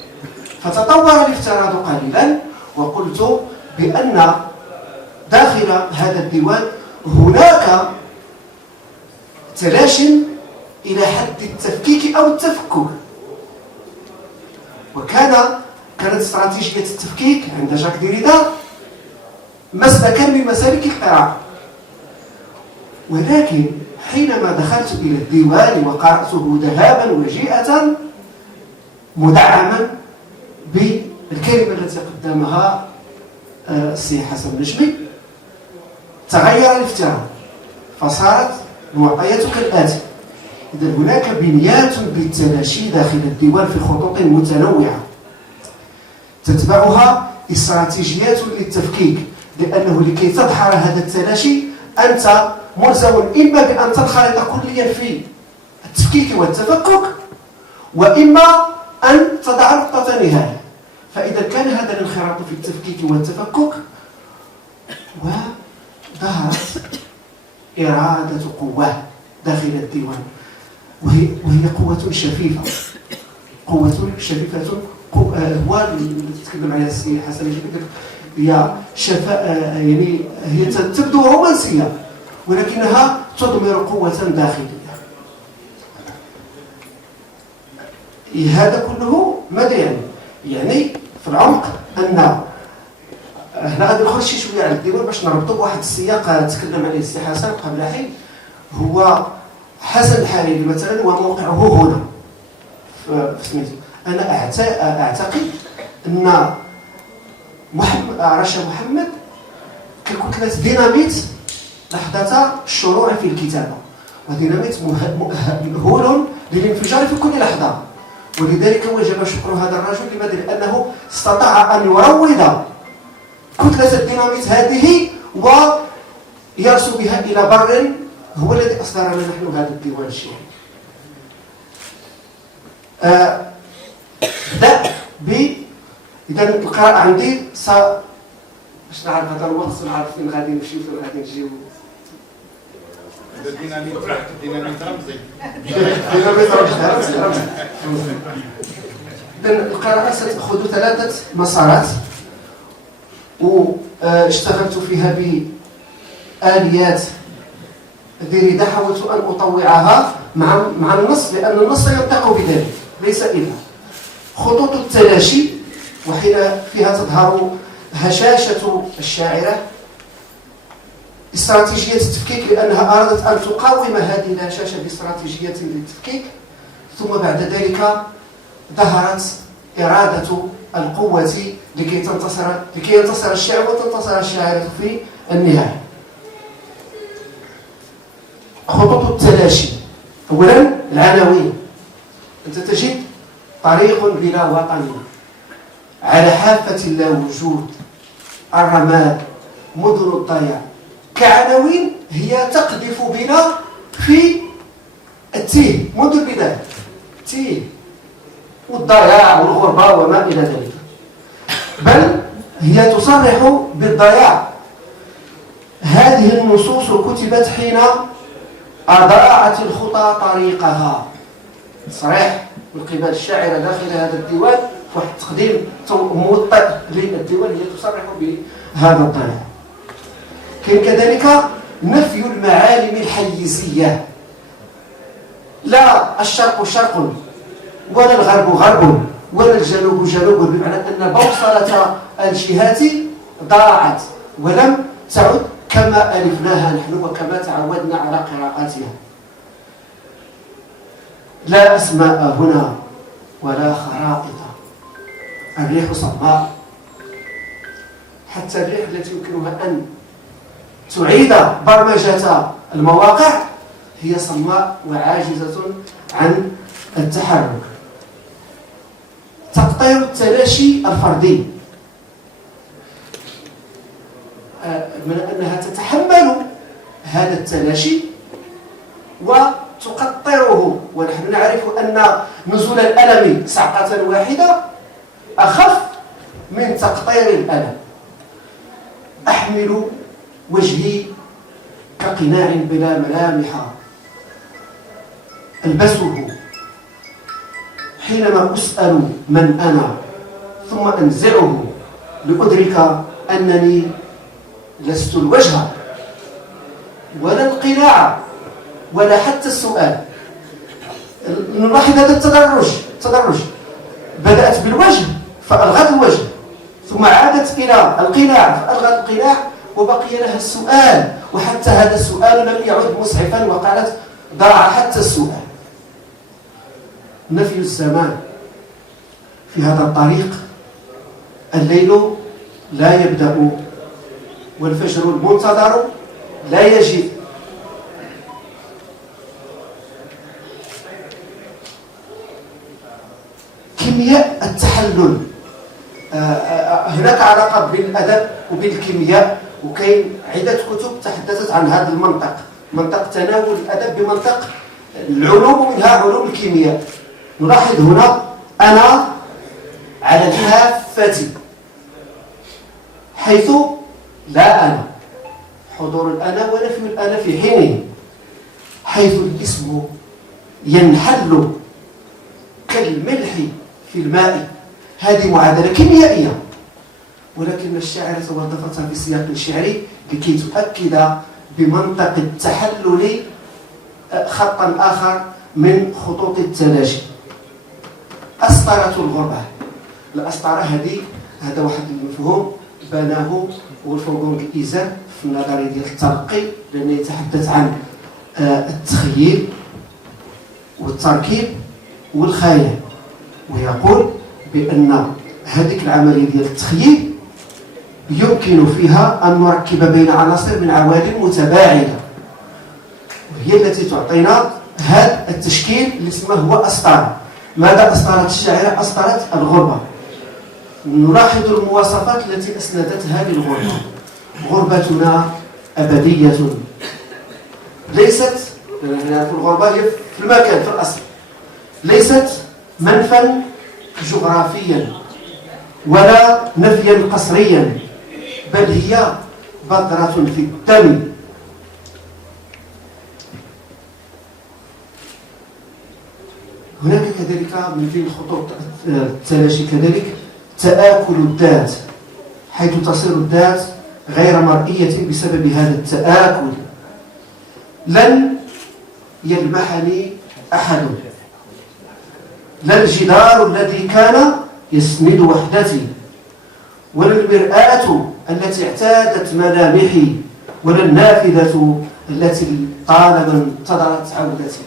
فتطور الافتراض قليلا، وقلت بأن داخل هذا الديوان هناك تلاش إلى حد التفكيك أو التفكك. كانت استراتيجية التفكيك عند جاك ديريدا مسلكا من مسالك القراءة. ولكن حينما دخلت إلى الديوان وقرأته ذهابا وجيئة مدعما بالكلمة التي قدمها السي حسن النجمي، تغير الافتراض، فصارت المعطيات كالآتي. إذن هناك بنيات بالتلاشي داخل الديوان في خطوط متنوعة تتبعها استراتيجيات للتفكيك، لأنه لكي تدحر هذا التلاشي أنت ملزم إما بأن تنخرط كليا في التفكيك والتفكك، وإما أن تضع نقطة نهاية. فإذا كان هذا الانخراط في التفكيك والتفكك، وظهرت إرادة قوة داخل الديوان، وهي قوة شفيفة، هو اللي تتكلم عليها السي حسن، هي يعني هي تبدو رومانسية ولكنها تضمر قوة داخلية. هذا كله ماذا يعني في العمق أن هنا غادي نخرج شويه على الديوان باش نربطوا بواحد السياق تكلم عليه السي حسن قبل حين، هو حسن الحريري مثلا وموقعه هنا في سميتو. انا اعتقد ان رشا محمد ككتلة ديناميت لحظة الشروع في الكتابة، وديناميت مهول للانفجار في كل لحظة. ولذلك وجب شكر هذا الرجل. لماذا؟ لأنه استطاع أن يروض كتلة الديناميت هذه ويرسو بها إلى بر هو الذي أصدرنا نحن هذا الديوان الشيعي. بدأ إذا القراءة عندي باش نعرف هذا الوقت، نعرف فين غادي نمشيو فين غادي نجيو. الديناميت رمزي. إذن القراءة ستأخذ 3 مسارات، واشتغلت فيها بآليات ديريدا، حاولت أن أطوعها مع النص، لأن النص ينطق بذلك ليس إلا خطوط التلاشي، وحين فيها تظهر هشاشة الشاعرة، استراتيجية التفكيك لأنها أرادت أن تقاوم هذه الهشاشة باستراتيجية للتفكيك، ثم بعد ذلك ظهرت إرادة القوة لكي ينتصر الشعب وتنتصر الشاعرة في النهاية. خطوط التلاشي: أولا العناوين. أنت تجد طريق بلا وطن، على حافة لا وجود، الرماد، مدن الضياع. كعناوين هي تقذف بنا في التيه منذ البداية، التيه والضياع والغربة وما إلى ذلك، بل هي تصرح بالضياع. هذه النصوص كتبت حين أضاعت الخطى طريقها. تصريح من قبل الشاعرة داخل هذا الديوان، واحد التقديم موطئ للديوان، هي تصرح بهذا الضياع. كاين كذلك نفي المعالم الحيزية. لا الشرق شرق ولا الغرب غرب ولا الجنوب جنوب، بمعنى أن بوصلة الجهات ضاعت ولم تعد كما ألفناها نحن وكما تعودنا على قراءتها. لا أسماء هنا ولا خرائط. الريح صماء، حتى الريح التي يمكنها أن تعيد برمجة المواقع هي صماء وعاجزة عن التحرك. تقطيع التلاشي الفردي، من أنها تتحمل هذا التلاشي وتقطره، ونحن نعرف أن نزول الألم صعقة واحدة أخف من تقطير الألم. أحمل وجهي كقناع بلا ملامح ألبسه، حينما أسأل من أنا ثم أنزعه لأدرك أنني لست الوجه ولا القناع ولا حتى السؤال. نلاحظ هذا التدرج، بدأت بالوجه فألغت الوجه، ثم عادت إلى القناع فألغت القناع، وبقي لها السؤال، وحتى هذا السؤال لم يعد مسعفا، وقالت ضاع حتى السؤال. نفي الزمان في هذا الطريق: الليل لا يبدأ والفجر المنتظر لا يجيء. كيمياء التحلل، هناك علاقة بين الأدب وبين الكيمياء، وكاين عدة كتب تحدثت عن هذا المنطق، منطق تناول الأدب بمنطق العلوم، منها علوم الكيمياء. نلاحظ هنا أنا على الحافة، حيث لا أنا، حضور الأنا ونفي الأنا في حينه، حيث الاسم ينحل كالملح في الماء. هذه معادلة كيميائية، ولكن الشاعر وظفتها في سياق شعري لكي تؤكد بمنطق التحلل خطا آخر من خطوط التلاشي. أسطرة الغربة. الأسطرة هذا واحد المفهوم بناه وولفغانغ إيزر في النظرية ديال الترقي، لأنه يتحدث عن التخيل والتركيب والخيال، ويقول بأن هذه العملية ديال التخييل يمكن فيها أن نركب بين عناصر من عوالم متباعدة، وهي التي تعطينا هذا التشكيل اللي اسمه هو أسطرة. ماذا أسطرت الشاعرة؟ أسطرت الغربة. نلاحظ المواصفات التي أسندتها للغربة: غربتنا أبدية، ليست، نعرف الغربة هي في المكان في الأصل، ليست منفا جغرافيا ولا نفيا قسريا، بل هي بذرة في الدم. هناك كذلك من بين خطوط التلاشي كذلك تآكل الذات، حيث تصير الذات غير مرئية بسبب هذا التآكل. لن يلمحني أحد، لا الجدار الذي كان يسند وحدتي، ولا المرآة التي اعتادت ملامحي، ولا النافذة التي طالما انتظرت عودتي.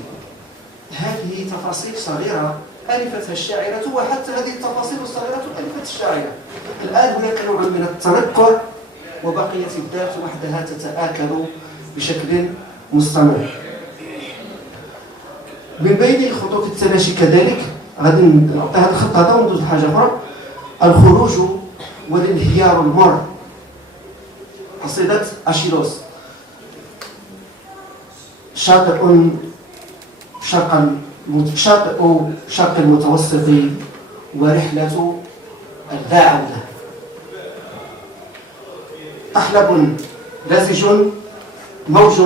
هذه تفاصيل صغيرة ألفتها الشاعرة، وحتى هذه التفاصيل الصغيرة ألفت الشاعرة. الآن هناك نوع من التنكر، وبقيت الذات وحدها تتآكل بشكل مستمر. من بين خطوط التلاشي كذلك غادي نعطي هذا الخط هذا وندوز لحاجة أخرى: الخروج والانهيار المر. قصيدة أشيلوس: شاطئ شرق المتوسط ورحلة اللا عودة، طحلب لزج موج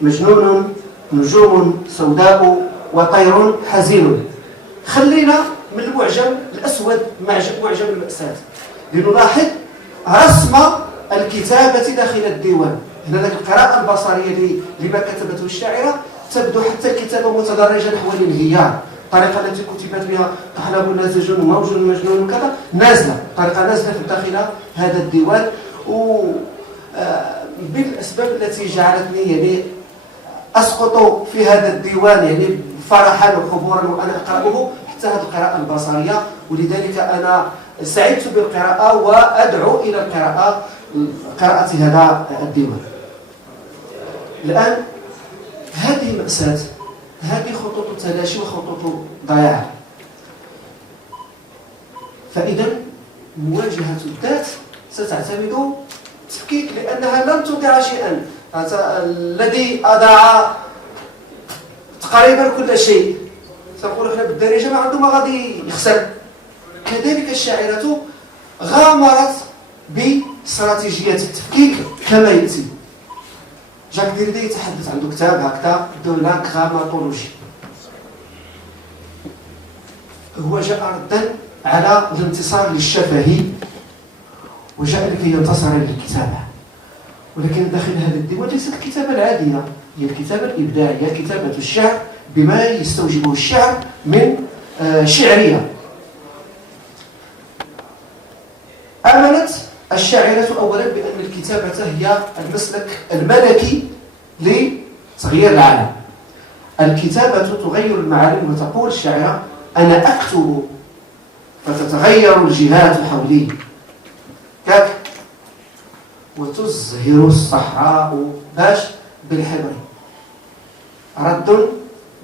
مجنون نجوم سوداء وطير حزين. خلينا من المعجم الأسود معجم المأساة لنلاحظ رسم الكتابة داخل الديوان. هنا ذاك القراءة البصرية لما كتبته الشاعرة تبدو حتى الكتابة متدرجة نحو الانهيار. الطريقة التي كتبت بها طحلب لزج موج مجنون وكذا نازلة، طريقة نازلة داخل هذا الديوان. بالأسباب التي جعلتني يعني أسقط في هذا الديوان يعني فرحا وحبورا وأنا أقرأه حتى هذه القراءة البصرية، ولذلك أنا سعدت بالقراءة وأدعو إلى قراءة هذا الديوان. الآن هذه مأساة، هذه خطوط التلاشي وخطوط ضياع. فإذا مواجهة الذات ستعتمد تفكيك، لأنها لن تضيع شيئا. الذي أضاع تقريبا كل شيء سنقول احنا بالدارجة ما عنده ما غادي يخسر. كذلك الشاعرة غامرت باستراتيجية التفكيك كما يأتي. جاك ديريدا يتحدث عنده كتاب هكذا دو لا غراماتولوجي، هو جاء ردا على الانتصار للشفهي وجاء لكي ينتصر للكتابة. ولكن داخل هذا الديوان ليست الكتابة العادية، هي الكتابة الإبداعية، كتابة الشعر بما يستوجبه الشعر من شعرية. آمنت الشاعرة أولا بأن الكتابة هي المسلك الملكي لتغيير العالم. الكتابة تغير المعالم، وتقول الشاعرة: أنا أكتب فتتغير الجهات حولي كاك وتزهر الصحراء باش بالحبر. رد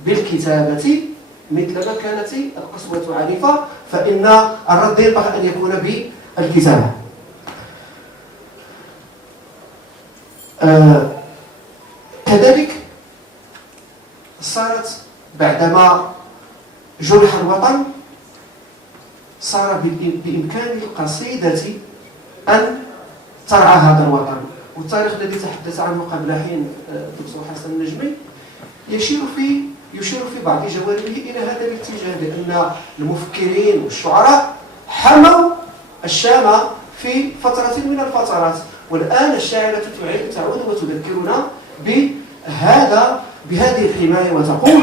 بالكتابة مثلما كانت القسوة عنيفة، فإن الرد ينبغي أن يكون بالكتابة. كذلك صارت بعدما جرح الوطن صار بإمكان القصيدة أن ترعى هذا الوطن. والتاريخ الذي تحدث عنه قبل حين الدكتور حسن النجمي يشير في بعض جوانبه إلى هذا الاتجاه، لأن المفكرين والشعراء حموا الشام في فترة من الفترات، والآن الشاعرة تعود وتذكرنا بهذه الحماية وتقول: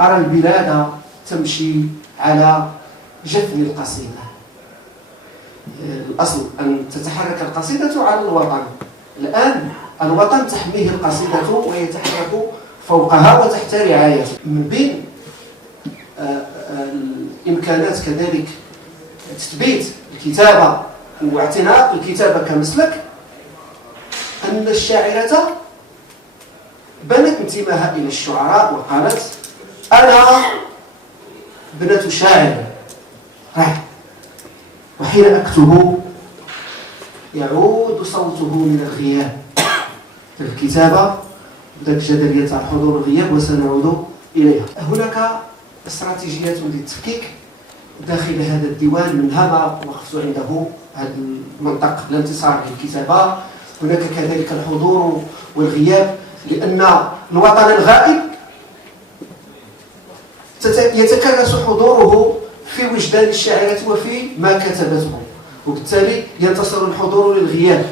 أرى البلاد تمشي على جفن القصيدة. الأصل أن تتحرك القصيدة على الوطن، الآن الوطن تحميه القصيدة ويتحرك فوقها وتحت رعايته. من بين الإمكانات كذلك تثبيت الكتابة واعتناق الكتابة كمسلك أن الشاعرة بنت انتماها إلى الشعراء وقالت: أنا ابنة شاعر، وحين أكتب يعود صوته من الغياب. في الكتابة ذاك جدلية الحضور والغياب وسنعود إليها. هناك استراتيجيات للتفكيك داخل هذا الديوان، منها ما وقفت عنده هذا المنطق الانتصار للكتابة. هناك كذلك الحضور والغياب، لأن الوطن الغائب يتكرس حضوره في وجدان الشاعرة وفي ما كتبته، وبالتالي ينتصر الحضور للغياب.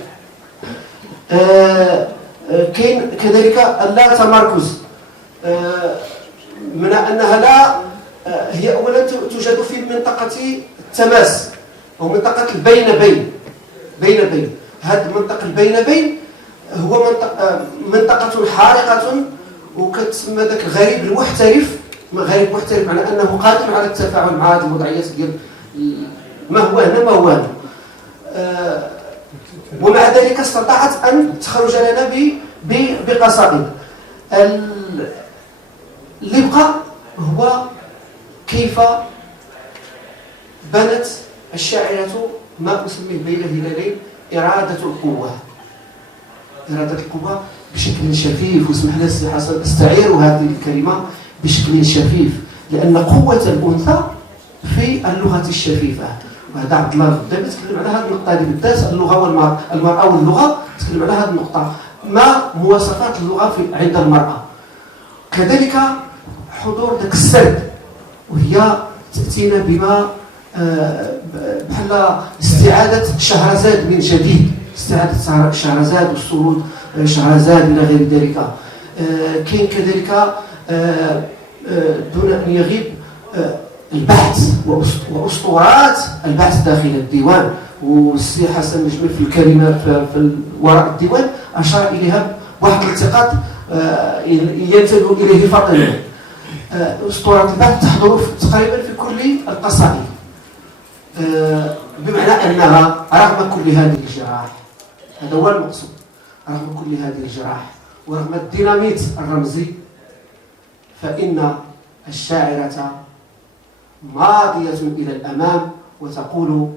كاين كذلك اللا تمركز، من أنها لا هي أولا توجد في منطقة التماس أو منطقة البين. هذا المنطقة البين هو منطقة حارقة، وكتسمى ذاك الغريب المحترف غريب محترف على انه قادر على التفاعل مع هذه الوضعيات ديال ما هو هنا ما هو هنا. ومع ذلك استطاعت ان تخرج لنا بقصائد. اللي بقى هو كيف بنت الشاعرة ما أسميه بين الهلالين إرادة القوة. إرادة القوة بشكل شفيف، واسمح لي سي حسن أستعير هذه الكلمة بشكل شفيف، لأن قوة الأنثى في اللغة الشفيفة. وهذا عبد الله الغدامي تكلم على هذه النقطة هذه بالذات، اللغة والمرأة واللغة تكلم على هذه النقطة، ما مواصفات اللغة عند المرأة. كذلك حضور ذاك السرد، وهي تأتينا بما بحال استعادة شهرزاد من جديد، استعادة شهرزاد والسرود شهرزاد إلى غير ذلك. كاين كذلك دون أن يغيب البحث وأسطورات البحث داخل الديوان. والسي حسن النجمي في الكلمة في وراء الديوان أشار إليها بواحد الالتقاط ينتبه إليه فاطمة. أسطورات البحث تحضر تقريبا في كل القصائد، بمعنى أنها رغم كل هذه الجراح، هذا هو المقصود، رغم كل هذه الجراح ورغم الديناميت الرمزي، فإن الشاعرة ماضية إلى الأمام وتقول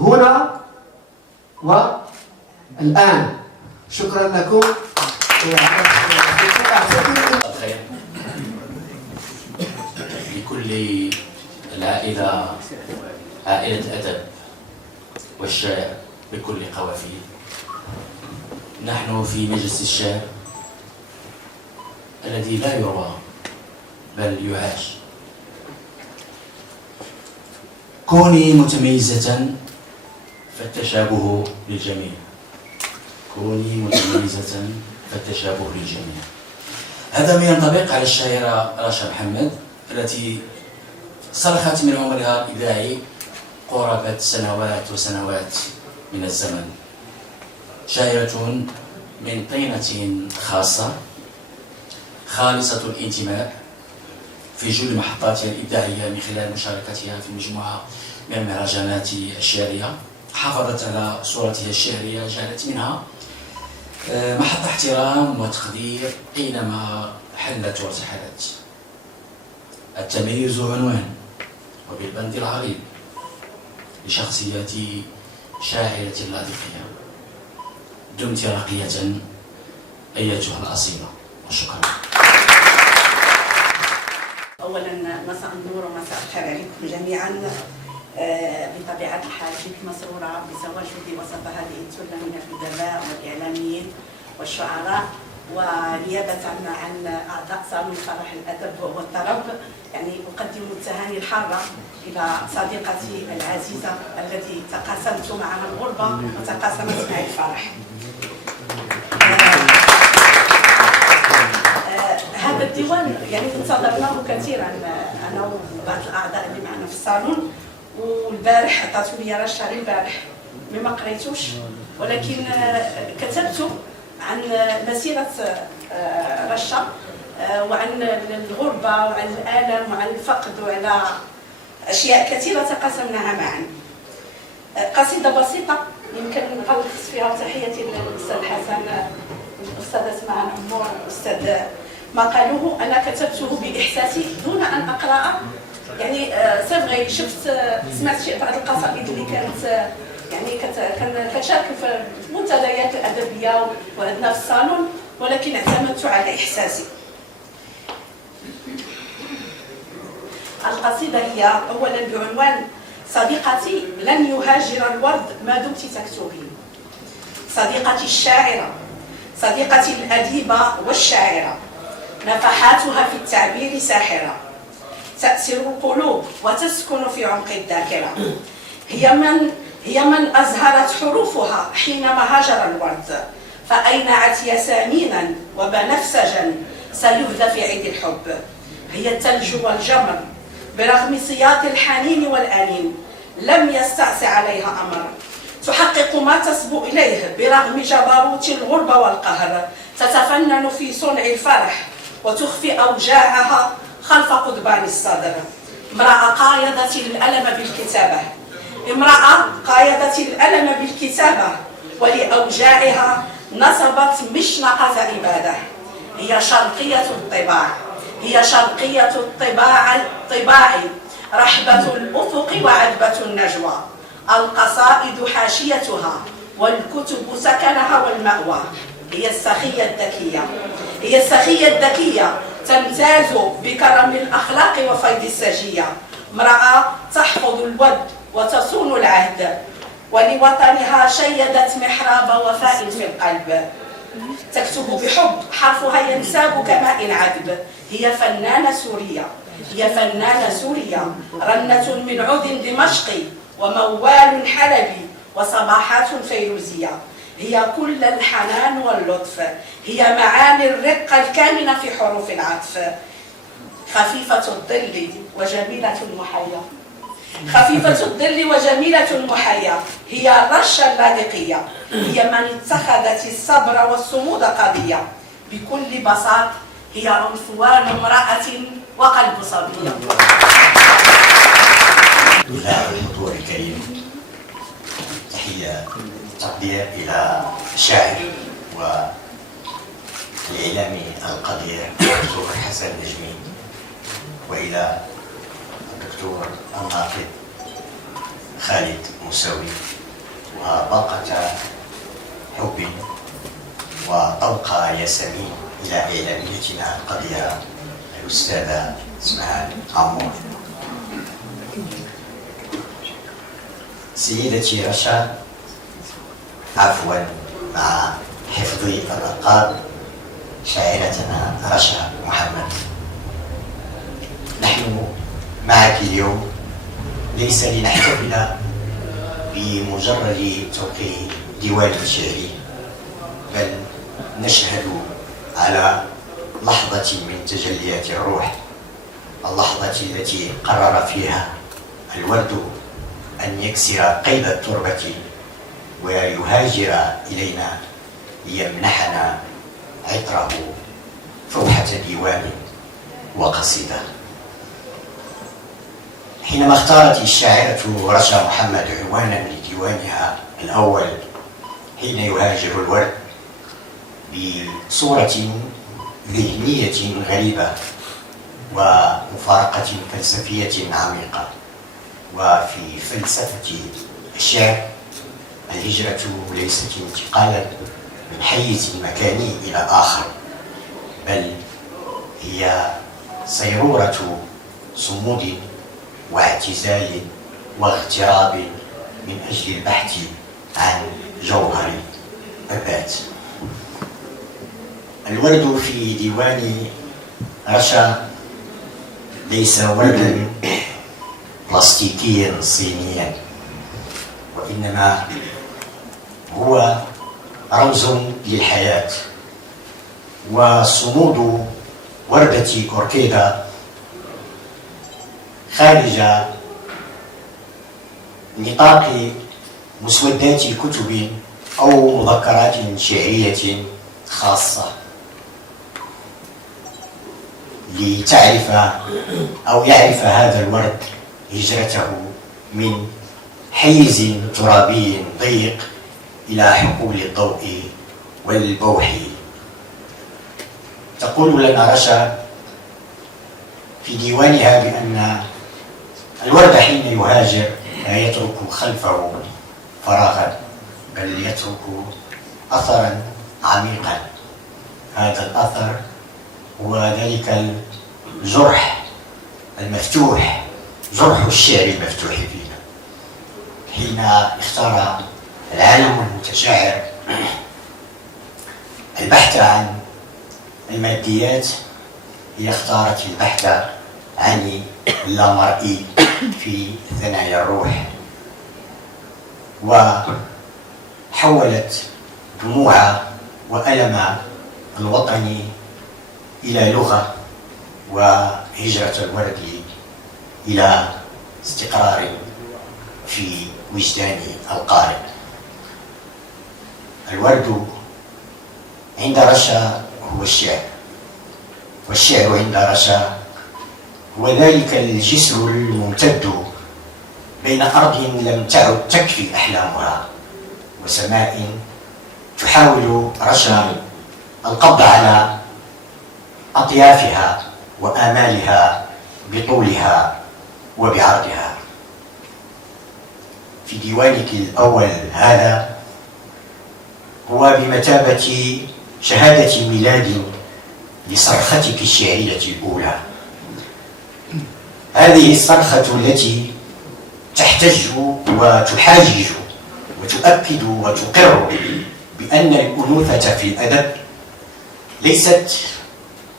هنا والآن. شكرا لكم. الخير لكل العائلة، عائلة الأدب والشعر بكل قوافيه. نحن في مجلس الشعر الذي لا يروى بل يعاش. كوني متميزة فالتشابه للجميع، كوني متميزة فالتشابه للجميع. هذا ما ينطبق على الشاعرة رشا محمد التي صرخت من عمرها الإذاعي قرابة سنوات وسنوات من الزمن. شاعرة من طينة خاصة خالصة الانتماء في جل محطاتها الإبداعية من خلال مشاركتها في مجموعة من المهرجانات الشعرية. حافظت على صورتها الشعرية، جعلت منها محط احترام وتقدير أينما حلت وارتحلت. التميز عنوان وبالبند العريض لشخصية شاعرة لاذقية. دمت راقية أيتها الأصيلة، وشكرا. اولا مساء النور ومساء الخير عليكم جميعا. بطبيعه الحال كنت مسروره بتواجدي وسط هذه الثله من الادباء والاعلاميين والشعراء، ونيابه عن اعضاء صالون فرح الادب والطرب يعني اقدم التهاني الحاره الى صديقتي العزيزه التي تقاسمت معها الغربه وتقاسمت معي الفرح. هذا الديوان يعني انتظرناه كثيرا انا وبعض الاعضاء اللي معنا في الصالون، والبارح عطاتو لي رشا البارح ما قريتوش، ولكن كتبت عن مسيره رشا وعن الغربه وعن الالم وعن الفقد وعلى اشياء كثيره تقاسمناها معا. قصيده بسيطه يمكن نلخص فيها، تحياتي للاستاذ حسن، الاستاذه معنا عمور، الاستاذ ما قالوه انا كتبته باحساسي دون ان اقرا. يعني سيفغي شفت سمعت شيء بعض القصائد اللي كانت يعني كتشارك في المنتديات الادبيه وعندنا في الصالون، ولكن اعتمدت على احساسي. القصيده هي اولا بعنوان صديقتي لن يهاجر الورد ما دمت تكتبين. صديقتي الشاعره، صديقتي الاديبه والشاعره، نفحاتها في التعبير ساحرة، تأسر القلوب وتسكن في عمق الذاكرة. هي من أزهرت حروفها حينما هاجر الورد، فأينعت ياسمينا وبنفسجا سيهدى في عيد الحب. هي الثلج والجمر برغم سياط الحنين والأنين، لم يستعصي عليها أمر، تحقق ما تسبو إليه برغم جبروت الغربة والقهر، تتفنن في صنع الفرح وتخفي أوجاعها خلف قضبان الصدر، امرأة قايدت الألم بالكتابة، امرأة قايدت الألم بالكتابة، ولأوجاعها نصبت مشنقة إبادة. هي شرقية الطباع، هي شرقية الطباع، رحبة الأفق وعذبة النجوى، القصائد حاشيتها والكتب سكنها والمأوى. هي السخية الذكية، هي السخية الذكية، تمتاز بكرم الأخلاق وفيض السجية، امرأة تحفظ الود وتصون العهد، ولوطنها شيدت محراب وفاء في القلب، تكتب بحب حرفها ينساب كماء عذب. هي فنانة سورية، هي فنانة سورية، رنة من عود دمشقي وموال حلبي وصباحات فيروزية. هي كل الحنان واللطف، هي معاني الرقة الكامنة في حروف العطف. خفيفة الظل وجميلة المحيا، خفيفة الظل وجميلة المحيا، هي الرشة اللاذقية، هي من اتخذت الصبر والصمود قضية. بكل بساط هي عنفوان امرأة وقلب صبية. إلى الحضور الكريم، تحية تقدير إلى الشاعر والإعلامي القدير الدكتور حسن نجمي، وإلى الدكتور الناقد خالد موسوي، وباقة حب وطوق ياسمين إلى إعلاميتنا القديرة الأستاذة اسمها عمور. سيدتي رشا، عفوا مع حفظ الألقاب، شاعرتنا رشا محمد، نحن معك اليوم ليس لنحتفل بمجرد توقيع ديوان شعري، بل نشهد على لحظة من تجليات الروح، اللحظة التي قرر فيها الورد أن يكسر قيد التربة ويهاجر إلينا ليمنحنا عطره، فوحة ديوان وقصيدة. حينما اختارت الشاعرة رشا محمد عنوانا لديوانها الأول حين يهاجر الورد بصورة ذهنية غريبة ومفارقة فلسفية عميقة، وفي فلسفة الشعر الهجرة ليست انتقالا من حيز مكاني إلى آخر، بل هي صيرورة صمود واعتزال واغتراب من أجل البحث عن جوهر الذات. الورد في ديوان رشا ليس وردا بلاستيكيا صينيا، وإنما هو رمز للحياة وصمود وردة أوركيدا خارج نطاق مسودات كتب أو مذكرات شعرية خاصة، لتعرف أو يعرف هذا الورد هجرته من حيز ترابي ضيق إلى حقول الضوء والبوح. تقول لنا رشا في ديوانها بأن الورد حين يهاجر لا يترك خلفه فراغا، بل يترك أثرا عميقا. هذا الأثر هو ذلك الجرح المفتوح، جرح الشعر المفتوح فينا. حين اختار العالم المتشاعر البحث عن الماديات، هي اختارت البحث عن اللامرئي في ثنايا الروح، وحولت دموع وألم الوطن إلى لغة، وهجرة الورد إلى استقرار في وجدان القارئ. الورد عند رشا هو الشعر، والشعر عند رشا هو ذلك الجسر الممتد بين أرض لم تعد تكفي أحلامها وسماء تحاول رشا القبض على أطيافها وآمالها بطولها وبعرضها. في ديوانك الأول هذا هو بمثابة شهادة ميلاد لصرختك الشعرية الأولى، هذه الصرخة التي تحتج وتحاجج وتؤكد وتقر بأن الأنوثة في الأدب ليست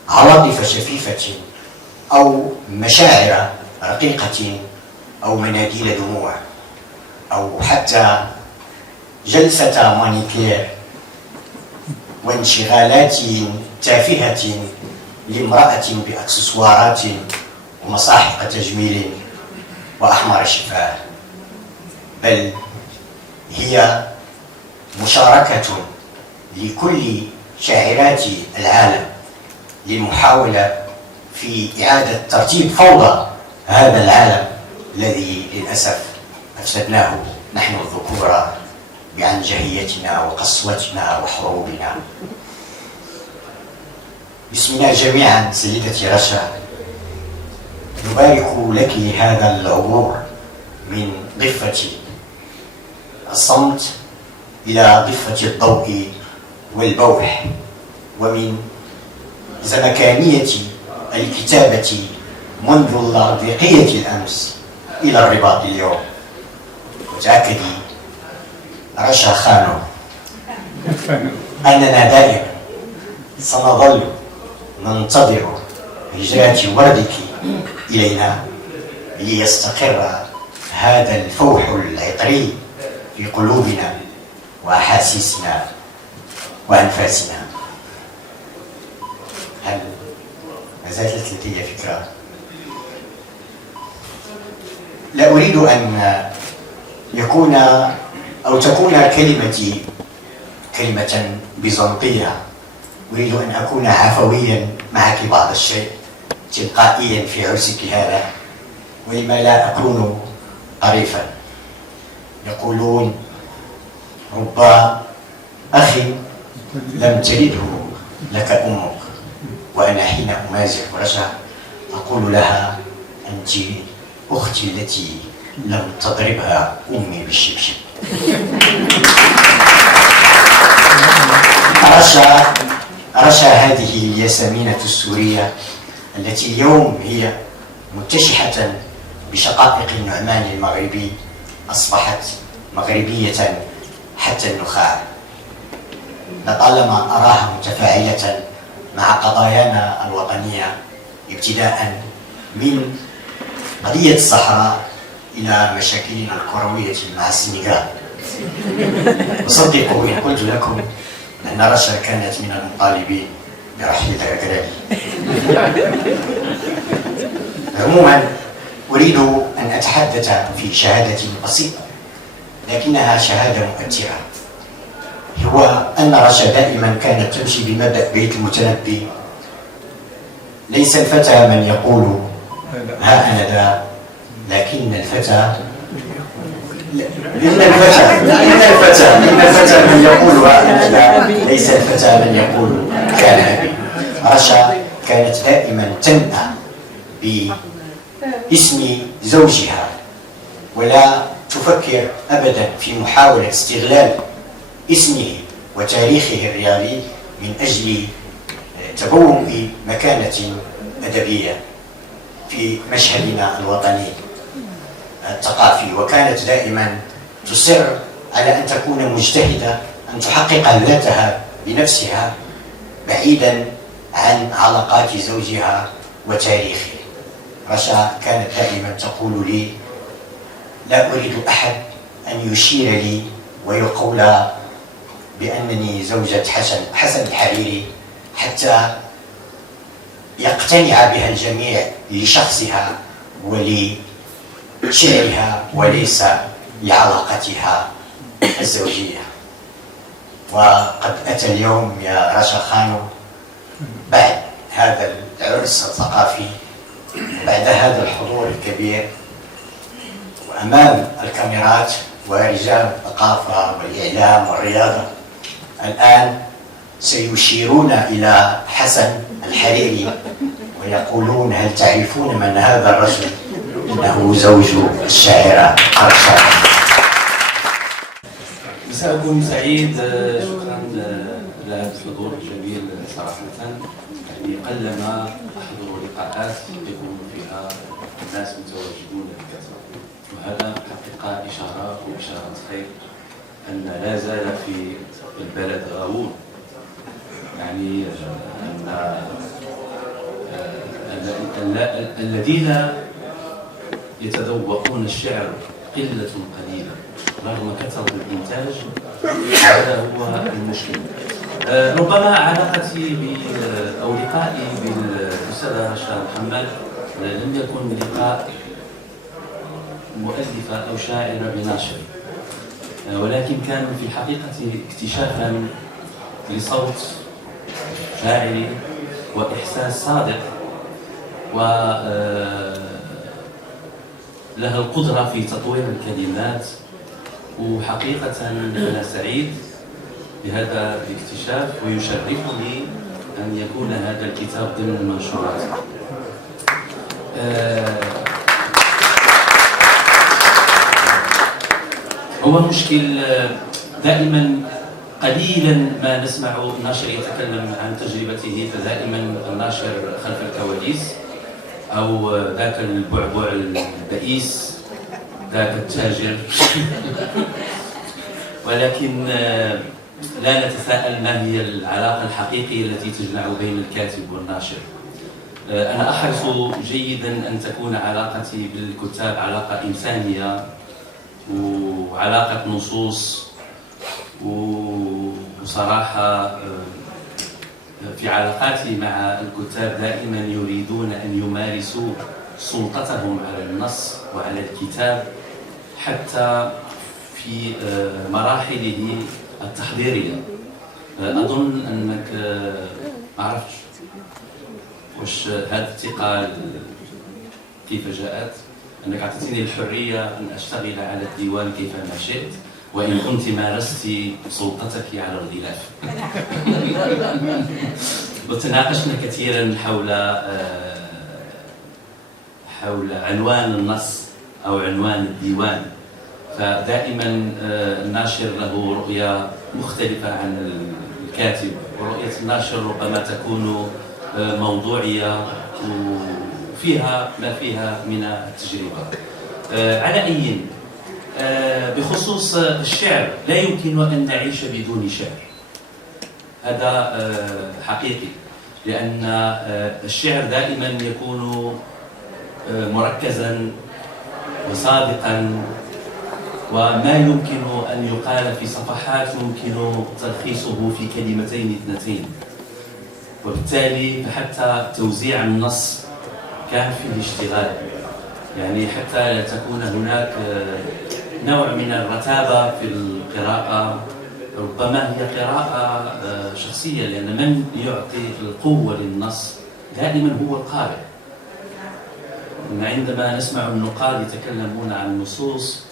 عواطف شفيفة أو مشاعر رقيقة أو مناديل دموع أو حتى جلسة مانيكير وانشغالات تافهة لامرأة بأكسسوارات ومصاحف تجميل وأحمر شفاه، بل هي مشاركة لكل شاعرات العالم للمحاولة في إعادة ترتيب فوضى هذا العالم الذي للأسف أفسدناه نحن الذكور بعنجهيتنا وقسوتنا وحروبنا. باسمنا جميعا سيدتي رشا نبارك لك هذا العبور من ضفة الصمت إلى ضفة الضوء والبوح، ومن زمكانية الكتابة منذ اللاذقية الأمس إلى الرباط اليوم. وتأكدي رشا خانو أننا دائما سنظل ننتظر هجرات وردك إلينا ليستقر هذا الفوح العطري في قلوبنا وأحاسيسنا وأنفاسنا. هل ما زالت لدي فكرة؟ لا أريد أن يكون أو تكون كلمتي كلمة بيزنطية، أريد أن أكون عفويا معك بعض الشيء تلقائيا في عرسك هذا، ولما لا أكون طريفا. يقولون رب أخ لم تلده لك أمك، وأنا حين أمازح رشا أقول لها أنت أختي التي لم تضربها أمي بالشبشب. رشا هذه الياسمينة السورية التي اليوم هي متشحة بشقائق النعمان المغربي أصبحت مغربية حتى النخاع. لطالما أراها متفاعلة مع قضايانا الوطنية ابتداء من قضية الصحراء إلى مشاكلنا الكروية مع السنغال. وصدقوا إن قلت لكم أن رشا كانت من المطالبين برحيل الأكراد. عموما أريد أن أتحدث في شهادة بسيطة لكنها شهادة مؤثرة، هو أن رشا دائما كانت تمشي بمبدأ بيت المتنبي: ليس الفتى من يقول ها أنا ذا، لكن الفتى إن الفتى من يقول ها أنا ذا، ليس الفتى من يقول كان أبي. رشا كانت دائما تنأى باسم زوجها ولا تفكر أبدا في محاولة استغلال اسمه وتاريخه الرياضي من أجل تبوء مكانة أدبية في مشهدنا الوطني الثقافي. وكانت دائما تصر على أن تكون مجتهدة، أن تحقق ذاتها بنفسها بعيدا عن علاقات زوجها وتاريخه. رشا كانت دائما تقول لي: لا أريد أحد أن يشير لي ويقول بأنني زوجة حسن الحريري حتى يقتنع بها الجميع لشخصها ولشعرها وليس لعلاقتها الزوجية. وقد أتى اليوم يا رشا خانو بعد هذا العرس الثقافي بعد هذا الحضور الكبير وأمام الكاميرات ورجال الثقافة والإعلام والرياضة، الآن سيشيرون إلى حسن الحريري ويقولون: هل تعرفون من هذا الرجل؟ إنه زوج الشاعرة رشا. مساءكم سعيد. شكرا لهذا الحضور الجميل صراحة. يعني قلما أحضر لقاءات يكون فيها الناس متواجدون بكثرة، وهذا حقيقة إشارة وإشارة خير أن لا زال في البلد غاوون، يعني أن الذين يتذوقون الشعر قلة قليلة رغم كثرة الإنتاج. هذا هو المشكل. ربما علاقتي أو لقائي بالأستاذة رشا محمد لم يكن لقاء مؤلفة أو شاعرة بناشر، ولكن كان في الحقيقة اكتشافا لصوت شاعري وإحساس صادق، ولها القدرة في تطوير الكلمات. وحقيقة أنا سعيد بهذا الاكتشاف، ويشرفني أن يكون هذا الكتاب ضمن المنشورات. هو مشكل دائما قليلا ما نسمع ناشر يتكلم عن تجربته، فدائما الناشر خلف الكواليس، أو ذاك البعبع البئيس، ذاك التاجر. ولكن لا نتساءل ما هي العلاقة الحقيقية التي تجمع بين الكاتب والناشر. أنا أحرص جيدا أن تكون علاقتي بالكتاب علاقة إنسانية وعلاقة نصوص، وصراحة في علاقاتي مع الكتاب دائما يريدون أن يمارسوا سلطتهم على النص وعلى الكتاب حتى في مراحله التحضيرية. أظن أنك ما عرفتش واش هذه الثقة كيف جاءت، أنك أعطيتني الحرية أن أشتغل على الديوان كيفما شئت، وإن كنت مارست سلطتك على الغلاف. وتناقشنا كثيرا حول عنوان النص أو عنوان الديوان. فدائما الناشر له رؤية مختلفة عن الكاتب، ورؤية الناشر ربما تكون موضوعية وفيها ما فيها من التجربة. على أي بخصوص الشعر، لا يمكن أن نعيش بدون شعر، هذا حقيقي، لأن الشعر دائما يكون مركزا وصادقا، وما يمكن أن يقال في صفحات يمكن تلخيصه في كلمتين اثنتين. وبالتالي فحتى توزيع النص كان فيه اشتغال، يعني حتى لا تكون هناك نوع من الرتابة في القراءة. ربما هي قراءة شخصية، لأن من يعطي القوة للنص دائما هو القارئ. عندما نسمع النقاد يتكلمون عن النصوص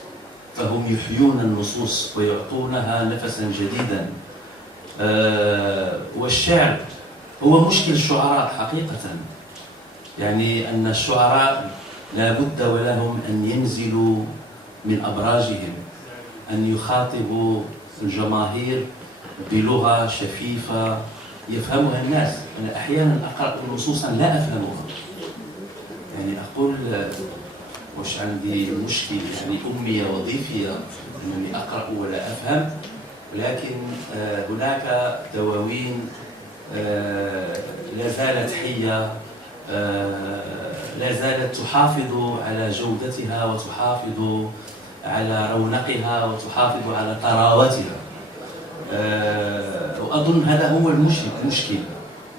فهم يحيون النصوص ويعطونها نفسا جديدا. والشعر هو مشكل الشعراء حقيقة، يعني أن الشعراء لا بد ولهم أن ينزلوا من أبراجهم، أن يخاطبوا الجماهير بلغة شفيفة يفهمها الناس. أنا أحيانا أقرأ نصوصا لا أفهمها، يعني أقول مش عندي مشكلة، يعني أمية وظيفية أنني أقرأ ولا أفهم، لكن هناك دواوين لا زالت حية، لا زالت تحافظ على جودتها وتحافظ على رونقها وتحافظ على طراوتها. وأظن هذا هو المشكل.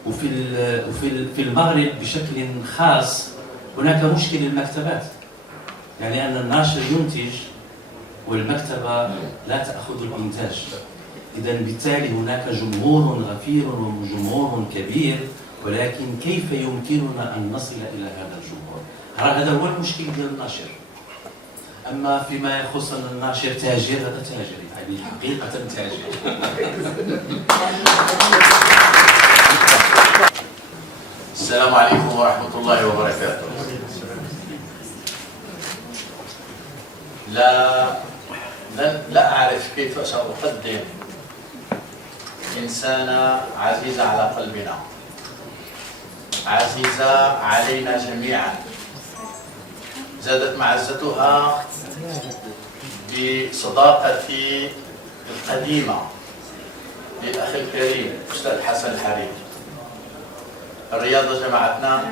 وفي المغرب بشكل خاص هناك مشكل المكتبات، يعني أن الناشر ينتج والمكتبة لا تأخذ الإنتاج. إذن بالتالي هناك جمهور غفير وجمهور كبير ولكن كيف يمكننا أن نصل إلى هذا الجمهور؟ هذا هو المشكل ديال الناشر. أما فيما يخص الناشر تاجر، هذا تاجر يعني حقيقة تاجر. السلام عليكم ورحمة الله وبركاته. لا أعرف كيف سأقدم إنسانة عزيزة على قلبنا، عزيزة علينا جميعا، زادت معزتها بصداقتي القديمة للأخ الكريم أستاذ حسن الحريري. الرياضة جمعتنا،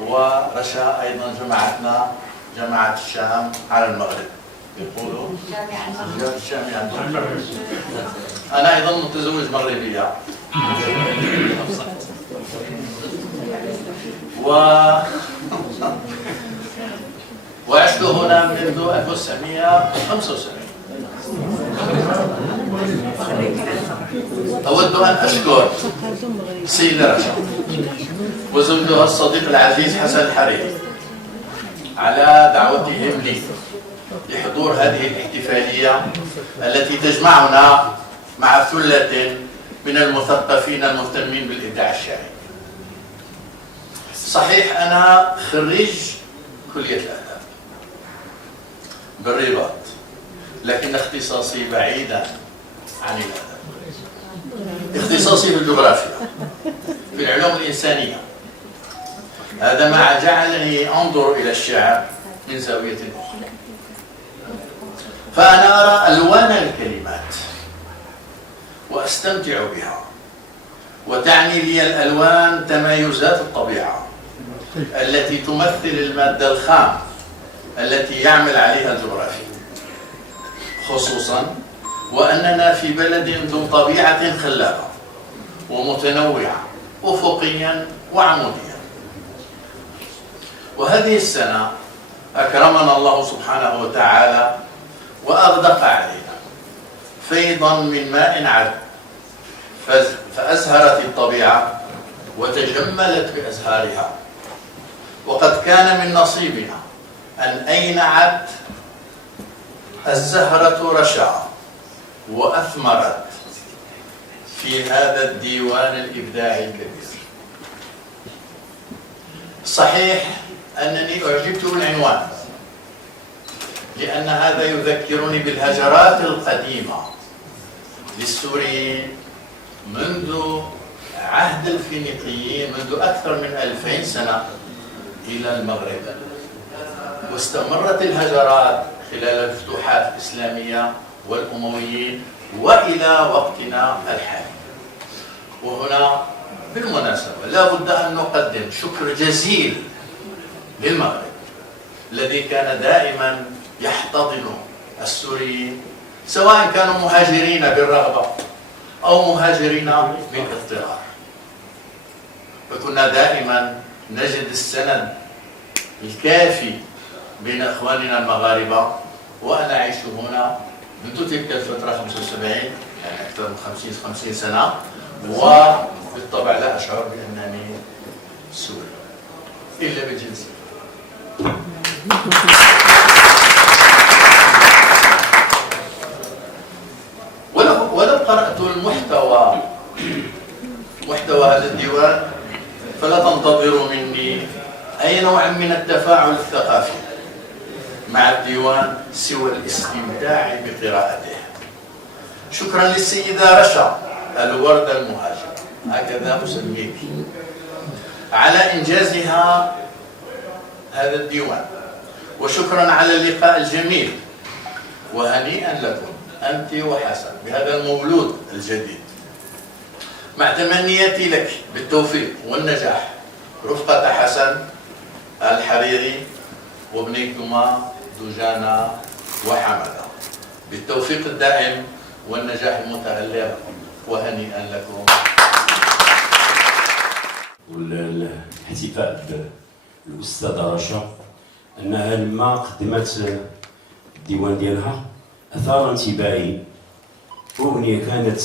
ورشا أيضا جمعتنا، جامعة الشام على المغرب، يقولوا الشام. أنا أيضا متزوج مغربية، وعشت هنا منذ 1975. أود أن أشكر السيدة رشا وزوجها الصديق العزيز حسن الحريري على دعوتهم لي لحضور هذه الاحتفالية التي تجمعنا مع ثلة من المثقفين المهتمين بالإبداع الشعري. صحيح أنا خريج كلية الآداب بالرباط، لكن اختصاصي بعيدا عن الآداب. اختصاصي بالجغرافيا، في العلوم الإنسانية. هذا ما جعلني أنظر إلى الشعر من زاوية أخرى. فأنا أرى ألوان الكلمات وأستمتع بها، وتعني لي الألوان تمايزات الطبيعة التي تمثل المادة الخام التي يعمل عليها الجغرافي، خصوصا وأننا في بلد ذو طبيعة خلابة ومتنوعة أفقيا وعموديا. وهذه السنة أكرمنا الله سبحانه وتعالى وأغدق علينا فيضا من ماء عذب، فأزهرت الطبيعة وتجملت بأزهارها. وقد كان من نصيبنا أن أينعت الزهرة رشا وأثمرت في هذا الديوان الإبداعي الكبير. صحيح أنني أعجبت بالعنوان، لأن هذا يذكرني بالهجرات القديمة للسوريين منذ عهد الفينيقيين، منذ أكثر من 2000 سنة إلى المغرب، واستمرت الهجرات خلال الفتوحات الإسلامية والأمويين وإلى وقتنا الحالي. وهنا بالمناسبة لا بد أن نقدم شكر جزيل للمغرب الذي كان دائما يحتضن السوريين، سواء كانوا مهاجرين بالرغبة أو مهاجرين بالاضطرار. فكنا دائما نجد السند الكافي بين إخواننا المغاربة. وأنا أعيش هنا منذ تلك الفترة 75، يعني أكثر من 50 سنة، وبالطبع لا أشعر بأنني سوري إلا بالجنسية. ولو قرأت محتوى هذا الديوان فلا تنتظروا مني أي نوع من التفاعل الثقافي مع الديوان سوى الاستمتاع بقراءته. شكرا للسيدة رشا الوردة المهاجرة، هكذا أسميك، على إنجازها هذا الديوان، وشكرا على اللقاء الجميل، وهنيئا لكم أنت وحسن بهذا المولود الجديد، مع تمنياتي لك بالتوفيق والنجاح رفقة حسن الحريري وابنيكما دجانة وحمدة، بالتوفيق الدائم والنجاح المتغلب، وهنيئا لكم. والاحتفاء بالأستاذة رشا أنها لما قدمت الديوان ديالها أثار انتباهي أغنية كانت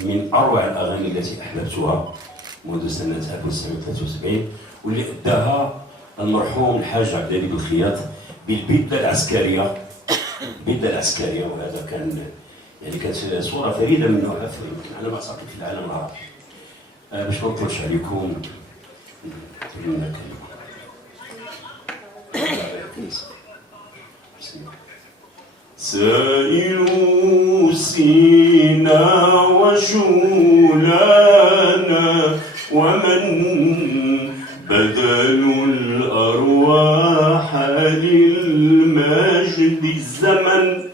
من أروع الأغاني التي أحببتها، منذ سنة 1973، واللي أداها المرحوم الحاج عبد العلي بالخياط بالبدة العسكرية. البدة العسكرية، وهذا كان يعني كانت صورة فريدة من نوعها على ما أعتقد في العالم العربي. باش ما نطولش عليكم سائل سينا وشولانا ومن بذلوا الأرواح للمجد الزمن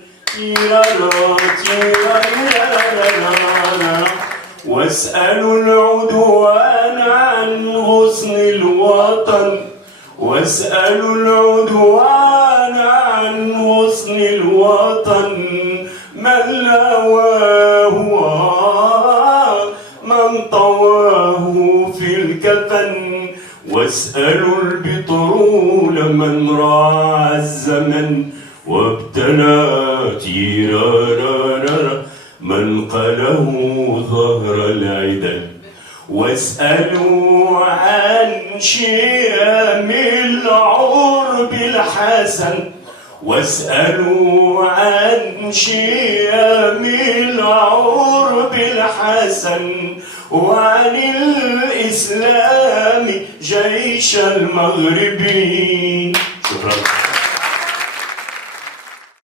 واسألوا العدوان عن غصن الوطن، واسألوا العدوان عن غصن الوطن، من لاواه من طواه في الكفن، واسألوا البترول من راعى الزمن، وابتلى تيرارارا من قاله ظهر العدل، واسألوا عن شيام العرب الحسن، واسألوا عن شيام العرب الحسن، وعن الإسلام جيش المغربي. شكرا.